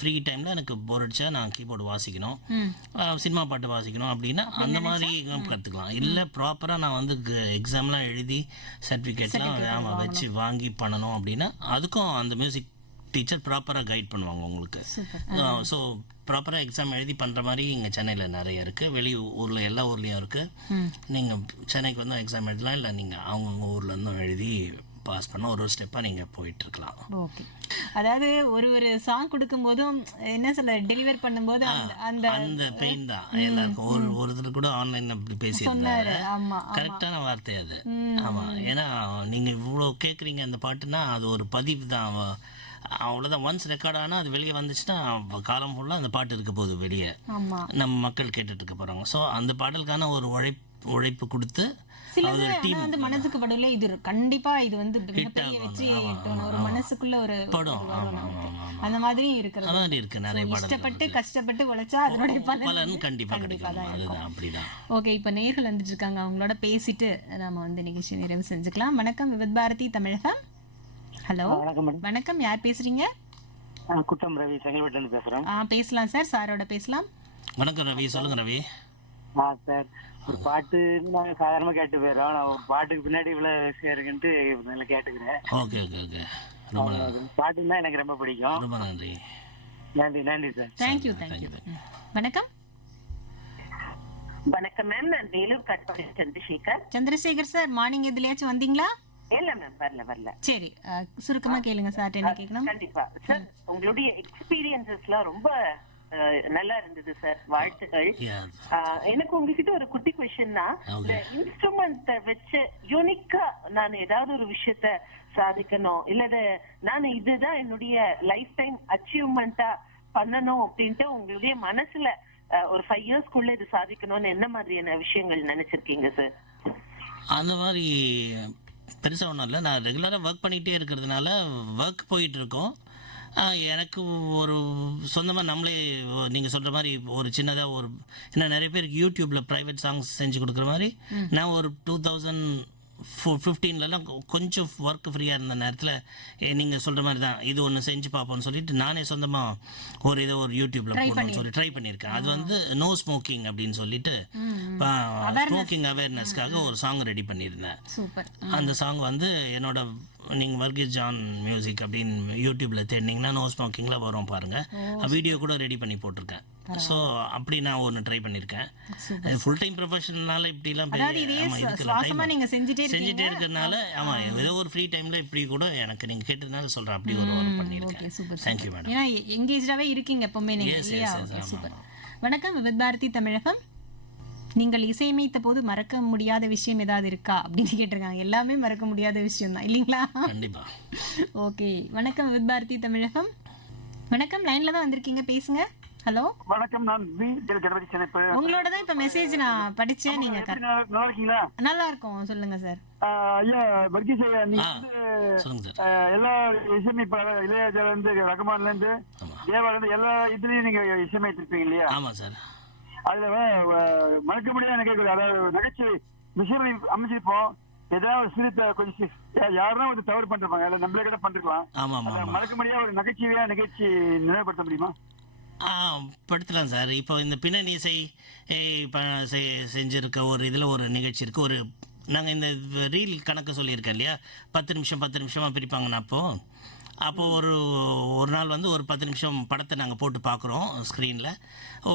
ஃப்ரீ டைமில் எனக்கு போர் அடிச்சா நான் கீபோர்டு வாசிக்கணும், சினிமா பாட்டு வாசிக்கணும் அப்படின்னா அந்த மாதிரி கற்றுக்கலாம். இல்லை ப்ராப்பராக நான் வந்து எக்ஸாம்லாம் எழுதி சர்டிஃபிகேட்லாம் வச்சு வாங்கி பண்ணணும் அப்படின்னா அதுக்கும் அந்த மியூசிக் டீச்சர் ப்ராப்பராக கைட் பண்ணுவாங்க உங்களுக்கு. ஸோ ப்ராப்பராக எக்ஸாம் எழுதி பண்ணுற மாதிரி இங்கே சென்னையில் நிறைய இருக்குது, வெளி ஊரில் எல்லா ஊர்லேயும் இருக்குது. நீங்கள் சென்னைக்கு வந்து எக்ஸாம் எழுதலாம், இல்லை நீங்கள் அவங்கவுங்க ஊரில் இருந்தும் எழுதி பாஸ் பண்ண ஒரு ஸ்டெப்பாக நீங்கள் போயிட்டுருக்கலாம். ஓகே, அதாவது ஒரு சாங் கொடுக்கும் போதும் என்ன சொல்ல டெலிவர் பண்ணும்போது அந்த பெயின் தான் எல்லாருக்கும். ஒருத்தர் கூட ஆன்லைன்ல அப்படி பேசியிருந்தாரு, கரெக்டான வார்த்தை அது. ஆமாம், ஏன்னா நீங்கள் இவ்வளோ கேட்குறீங்க அந்த பாட்டுனா அது ஒரு பதிவு தான், அவ்வளோதான். ஒன்ஸ் ரெக்கார்ட் ஆனால் அது வெளியே வந்துச்சுன்னா காலம் ஃபுல்லாக அந்த பாட்டு இருக்க போகுது வெளியே, நம்ம மக்கள் கேட்டுட்டு இருக்க போகிறாங்க. ஸோ அந்த பாடலுக்கான ஒரு உழைப்பு கொடுத்து மனசுக்கு படல இது கண்டிப்பா இது வந்து ஒரு மனசுக்குள்ள ஒரு படம் அந்த மாதிரி இருக்கு. நிறைய இஷ்டப்பட்டு கஷ்டப்பட்டு உழைச்சா அதனுடைய பலன் கண்டிப்பா கிடைக்கும். ஓகே, இப்ப நேர்கள் வந்துட்டு இருக்காங்க, அவங்களோட பேசிட்டு நாம வந்து நிகழ்ச்சி நிறைவு செஞ்சுக்கலாம். வணக்கம் வித் பாரதி தமிழகம். ஹலோ, வணக்கம், யார் பேசுறீங்க? குட்டம் ரவி, செங்கல்பட்டுல பேசுறேன். பேசலாம் சார், சாரோட பேசலாம். வணக்கம் ரவி, சொல்லுங்க ரவி. சார், ஒரு பாட்டு நாங்க சாதாரணமா கேட்டு போயிடும், நான் ஒரு பாட்டுக்கு பின்னாடி இவ்வளவு விஷயம் இருக்குன்ட்டு நல்லா கேட்டுக்கிறேன். ஓகே ஓகே ஓகே, பாட்டுன்னா எனக்கு ரொம்ப பிடிக்கும். ரொம்ப நன்றி. நன்றி நன்றி சார். தேங்க்யூ. வணக்கம். வணக்கம் மேம், நான் வேலூர் கட்பாடி சந்திரசேகர். சந்திரசேகர் சார், மார்னிங் எதுலயாச்சும் வந்தீங்களா? இல்ல மேம், வரல. சரி, சுருக்கமா கேளுங்க சார், என்ன கேட்கணும்? கண்டிப்பா சார், உங்களுடைய எக்ஸ்பீரியன்சஸ்லாம் ரொம்ப நல்லா இருந்தது சார், வாழ்த்துக்கள். எனக்கு உங்ககிட்ட ஒரு குட்டி கொஸ்டின்னா, இந்த இன்ஸ்ட்ருமெண்ட் வச்சு யூனிக்கா நான் ஏதாவது ஒரு விஷயத்த சாதிக்கணும், இல்ல நான் இதுதான் என்னுடைய லைஃப் டைம் அச்சீவ்மெண்டா பண்ணணும் அப்படின்ட்டு உங்களுடைய மனசுல ஒரு 5 இயர்ஸ்க்குள்ள இது சாதிக்கணும்னு என்ன மாதிரியான விஷயங்கள் நினைச்சிருக்கீங்க சார்? அந்த மாதிரி பெருசாக ஒன்றும் இல்லை. நான் ரெகுலராக ஒர்க் பண்ணிகிட்டே இருக்கிறதுனால ஒர்க் போயிட்டு இருக்கோம். எனக்கு ஒரு சொந்தமாக நம்மளே நீங்கள் சொல்கிற மாதிரி ஒரு சின்னதாக ஒரு ஏன்னா நிறைய பேருக்கு யூடியூப்பில் ப்ரைவேட் சாங்ஸ் செஞ்சு கொடுக்குற மாதிரி நான் ஒரு 2015 கொஞ்சம் ஒர்க் ஃப்ரீயாக இருந்த நேரத்தில் நீங்கள் சொல்கிற மாதிரி தான் இது ஒன்று செஞ்சு பார்ப்போம்னு சொல்லிட்டு நானே சொந்தமாக ஒரு யூடியூப்பில் போடணும்னு சொல்லி ட்ரை பண்ணியிருக்கேன். அது வந்து நோ ஸ்மோக்கிங் அப்படின்னு சொல்லிட்டு ஸ்மோக்கிங் அவேர்னஸ்க்காக ஒரு சாங் ரெடி பண்ணியிருந்தேன். அந்த சாங் வந்து என்னோட நீங்கள் வர்கீஸ் ஜான் மியூசிக் அப்படின்னு யூடியூப்பில் தேடினீங்கன்னா நோ ஸ்மோக்கிங்கில் வரும் பாருங்கள். வீடியோ கூட ரெடி பண்ணி போட்டிருக்கேன். ஸோ அப்படி நான் ஒன்று ட்ரை பண்ணியிருக்கேன். ஃபுல் டைம் ப்ரொஃபஷனல்னால இப்படிலாம் செஞ்சுட்டே இருக்கிறதுனால ஆமாம் ஏதோ ஒரு ஃப்ரீ டைமில் இப்படி கூட எனக்கு நீங்கள் கேட்டதுனால சொல்கிறேன் அப்படி ஒரு ஒர்க் பண்ணியிருக்கேன். Thank you madam. ஏன்னா எங்கேஜாகவே இருக்கீங்க எப்பவுமே நீங்கள். சூப்பர். வணக்கம், விவித் பாரதி தமிழகம். நீங்கள் இசையமைத்த போது மறக்க முடியாத விஷயம் ஏதாவது இருக்கா அப்படின்னு கேட்டிருக்காங்க. எல்லாமே மறக்க முடியாத விஷயம் தான் இல்லைங்களா? கண்டிப்பா. ஓகே, வணக்கம் விவித் பாரதி தமிழகம். வணக்கம், லைன்ல தான் வந்திருக்கீங்க, பேசுங்க. ஹலோ வணக்கம், நான் உங்களோட தான் இப்ப மெசேஜ் நான் படிச்சேன். நீங்க நல்லா இருக்கீங்களா? நல்லா இருக்கும், சொல்லுங்க சார். ஐயா வர்கீஸ் ஐயா, நீங்க வந்து எல்லா இசையமைப்பாளர் இளையராஜால இருந்து ரகுமான்ல இருந்து தேவால இருந்து எல்லா இதுலயும் நீங்க இசையமைத்திருப்பீங்க இல்லையா? ஆமா சார். அதுல மறக்க முடியாது எனக்கு அதாவது நகைச்சுவை விஷயம் அமைச்சிருப்போம். ஏதாவது சிரித்த கொஞ்சம் யாருன்னா ஒரு தவறு பண்ணிருப்பாங்க, அதை நம்மளே கூட பண்ணிருக்கலாம். மறக்க முடியாத ஒரு நகைச்சுவையா நிகழ்ச்சி நினைவுபடுத்த முடியுமா? படுத்தலாம் சார். இப்போ இந்த பின்னணி இசை செஞ்சிருக்க ஒரு இதில் ஒரு நிகழ்ச்சி இருக்குது. ஒரு நாங்கள் இந்த ரீல் கணக்கு சொல்லியிருக்கேன் இல்லையா, 10 நிமிஷமாக பிரிப்பாங்கண்ணா. அப்போது ஒரு நாள் வந்து ஒரு 10 நிமிஷம் படத்தை நாங்கள் போட்டு பார்க்குறோம் ஸ்க்ரீனில்.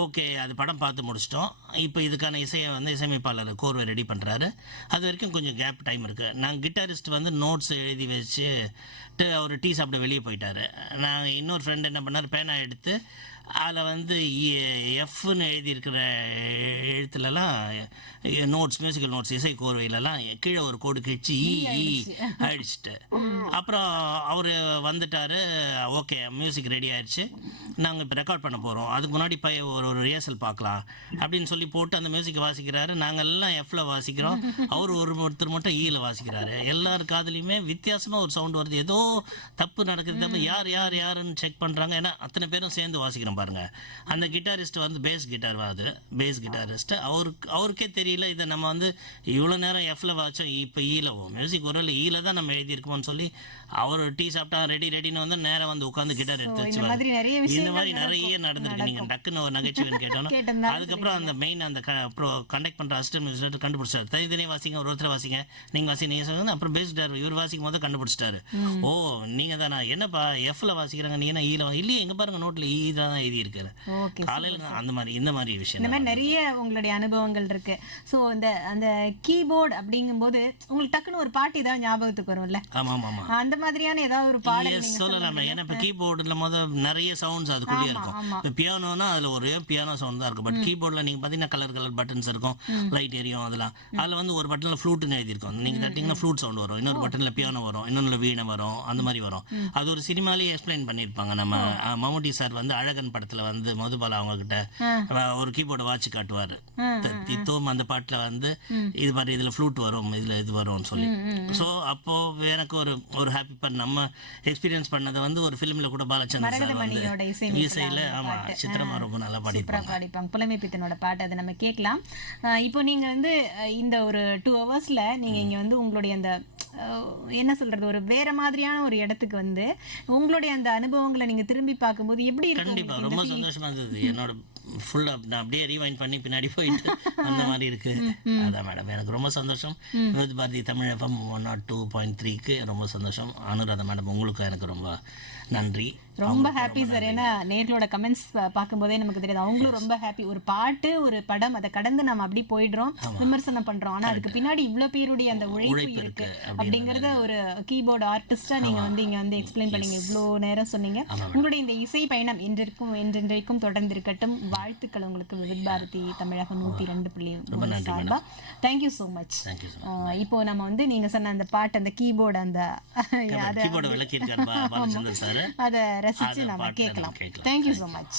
ஓகே, அது படம் பார்த்து முடிச்சிட்டோம். இப்போ இதுக்கான இசையை வந்து இசையமைப்பாளர் கோர்வை ரெடி பண்ணுறாரு. அது வரைக்கும் கொஞ்சம் கேப் டைம் இருக்குது. நாங்கள் கிட்டாரிஸ்ட் வந்து நோட்ஸ் எழுதி வச்சுட்டு அவர் டீ சாப்பிட வெளியே போயிட்டார். நான் இன்னொரு ஃப்ரெண்ட் என்ன பண்ணார், பேனா எடுத்து அதில் வந்து எஃப்னு எழுதியிருக்கிற எழுத்துலலாம் நோட்ஸ், மியூசிக்கல் நோட்ஸ், இசை கோர்வையிலலாம் கீழே ஒரு கோடு கிழிச்சு அடிச்சுட்டு அப்புறம் அவர் வந்துட்டார். ஓகே, மியூசிக் ரெடி ஆயிடுச்சு, நாங்கள் இப்போ ரெக்கார்ட் பண்ண போகிறோம், அதுக்கு முன்னாடி ஒரு ரிஹர்சல் பார்க்கலாம் அப்படின்னு சொல்லி போட்டு அந்த மியூசிக்கை வாசிக்கிறாரு. நாங்கள் எல்லாம் எஃப்ல வாசிக்கிறோம், அவர் ஒருத்தர் மட்டும் ஈல வாசிக்கிறாரு. எல்லார் காதுலையுமே வித்தியாசமாக ஒரு சவுண்ட் வருது. ஏதோ தப்பு நடக்குது, தப்பு யாருன்னு செக் பண்ணுறாங்க. ஏன்னா அத்தனை பேரும் சேர்ந்து வாசிக்கிறோம் பாருங்க. அந்த கிட்டாரிஸ்ட் வந்து பேஸ் கிட்டாரிஸ்ட் அவருக்கே தெரியல இதை நம்ம வந்து இவ்வளோ நேரம் எஃப்ல வாச்சோம், இப்போ ஈலவும் மியூசிக் ஒரு ஈல தான் நம்ம எழுதியிருக்கோம்னு சொல்லி அவர் டீ சாப்பிட்டா ரெடின்னு வந்து நேரம் வந்து உட்காந்து கிட்டார் எடுத்து வச்சுவாரு. இந்த மாதிரி நிறைய நடந்திருக்கு. நீங்க டக்குன்னு ஒரு நகைச்சுவைன்னு கேட்டோம். அதுக்கப்புறம் அந்த மெயின் அந்த கண்டக்ட் பண்ற அசிஸ்டன்ட் கண்டுபிடிச்சாரு. தனித்தனியாக வாசிங்க, ஒருத்தர் வாசிங்க, நீங்க வாசிங்க. அப்புறம் பேஸ் கிட்டார் இவர் வாசிக்கும் போது கண்டுபிடிச்சிட்டாரு. ஓ, நீங்க தானா, என்னப்பா எஃப்ல வாசிக்கிறாங்க, நீ என்ன ஈல இல்லையே, எங்க பாருங்க நோட்ல ஈ தான் எழுதி இருக்காரு. காலையில அந்த மாதிரி இந்த மாதிரி விஷயம், இந்த மாதிரி நிறைய உங்களுடைய அனுபவங்கள் இருக்கு. சோ அந்த கீபோர்டு அப்படிங்கும்போது உங்களுக்கு டக்குன்னு ஒரு பாட்டு ஏதாவது ஞாபகத்துக்கு வரும்ல? ஆமா, அந்த மாதிரியான ஏதாவது ஒரு பாடல் சொல்லலாம். ஏன்னா இப்போ கீபோர்டுல நிறைய சவுண்ட்ஸ் அதுக்குள்ளேயே இருக்கும். இப்போ பியானோனா அதுல ஒரு பியானோ சவுண்ட் தான் இருக்கும். பட் கீபோர்டில் நீங்க பாத்தீங்கன்னா கலர் பட்டன்ஸ் இருக்கும், லைட் எரியும். அதெல்லாம் அதில் வந்து ஒரு பட்டன்ல ஃப்ளூட்னு எழுதியிருக்கும். நீங்க தட்டிங்கன்னா ஃப்ளூட் சவுண்ட் வரும், இன்னொரு பட்டன்ல பியானோ வரும், இன்னொன்று வீணை வரும், அந்த மாதிரி வரும். அது ஒரு சினிமாலேயே எக்ஸ்பிளைன் பண்ணியிருப்பாங்க. நம்ம மம்முட்டி சார் வந்து அழகன் படத்துல வந்து மதுபாலா அவங்க கிட்ட ஒரு கீபோர்டை வாட்சி காட்டுவாரு. தித்தோம் அந்த பாட்டுல வந்து இது மாதிரி இதுல ஃப்ளூட் வரும், இதுல இது வரும்னு சொல்லி. ஸோ அப்போ எனக்கு ஒரு ஹாப்பி நம்ம எக்ஸ்பீரியன்ஸ் பண்ணதை வந்து ஒரு ஃபிலிம்ல கூட பாலச்சந்தர் சார் வந்து இசையில ஆமா சித்திரமா ரொம்ப நல்லா பாடிப்பாங்க. புலமை பித்தனோட பாட்டு அதை நம்ம கேட்கலாம். இப்போ நீங்க வந்து இந்த ஒரு 2 ஹவர்ஸ்ல நீங்க இங்க வந்து உங்களுடைய அந்த என்ன சொல்றது ஒரு வேற மாதிரியான ஒரு இடத்துக்கு வந்து உங்களுடைய அந்த அனுபவங்களை நீங்க திரும்பி பார்க்கும்போது எப்படி இருக்கு? கண்டிப்பா ரொம்ப சந்தோஷமா இருந்தது. என்னோட ஃபுல்லா நான் அப்படியே ரீவைண்ட் பண்ணி பின்னாடி போயிட்டு அந்த மாதிரி இருக்கு. அதான் மேடம், எனக்கு ரொம்ப சந்தோஷம். விவித் பாரதி தமிழ் FM 102.3க்கு ரொம்ப சந்தோஷம். அனுராதா மேடம், உங்களுக்கு எனக்கு ரொம்ப நன்றி. ரொம்ப ஹாப்பி சார். ஏன்னா நேர்களோட கமெண்ட்ஸ் பார்க்கும்போதே நமக்கு தெரியுது அவங்களும் ரொம்ப ஹாப்பி. ஒரு பாட்டு ஒரு படம் அதை கடந்து நம்ம அப்படி போயிடுறோம், விமர்சனம் பண்றோம். ஆனா அதுக்கு பின்னாடி இவ்வளவு பேருடைய அந்த உழைப்பு இருக்கு அப்படிங்கறத ஒரு கீபோர்டு ஆர்டிஸ்டா நீங்க வந்து இங்க வந்து எக்ஸ்பிளைன் பண்ணீங்க, இவ்வளவு நேரம் சொன்னீங்க. உங்களுடைய இந்த இசை பயணம் என்றென்றைக்கும் தொடர்ந்து இருக்கட்டும். வாழ்த்துக்கள் உங்களுக்கு விவித் பாரதி தமிழகம் 102.3 சார்பா. Thank you so much. இப்போ நம்ம வந்து நீங்க சொன்ன அந்த பாட்டு, அந்த கீபோர்டு, அந்த அதை ரசிச்சு நம்ம கேட்கலாம். Thank you so much.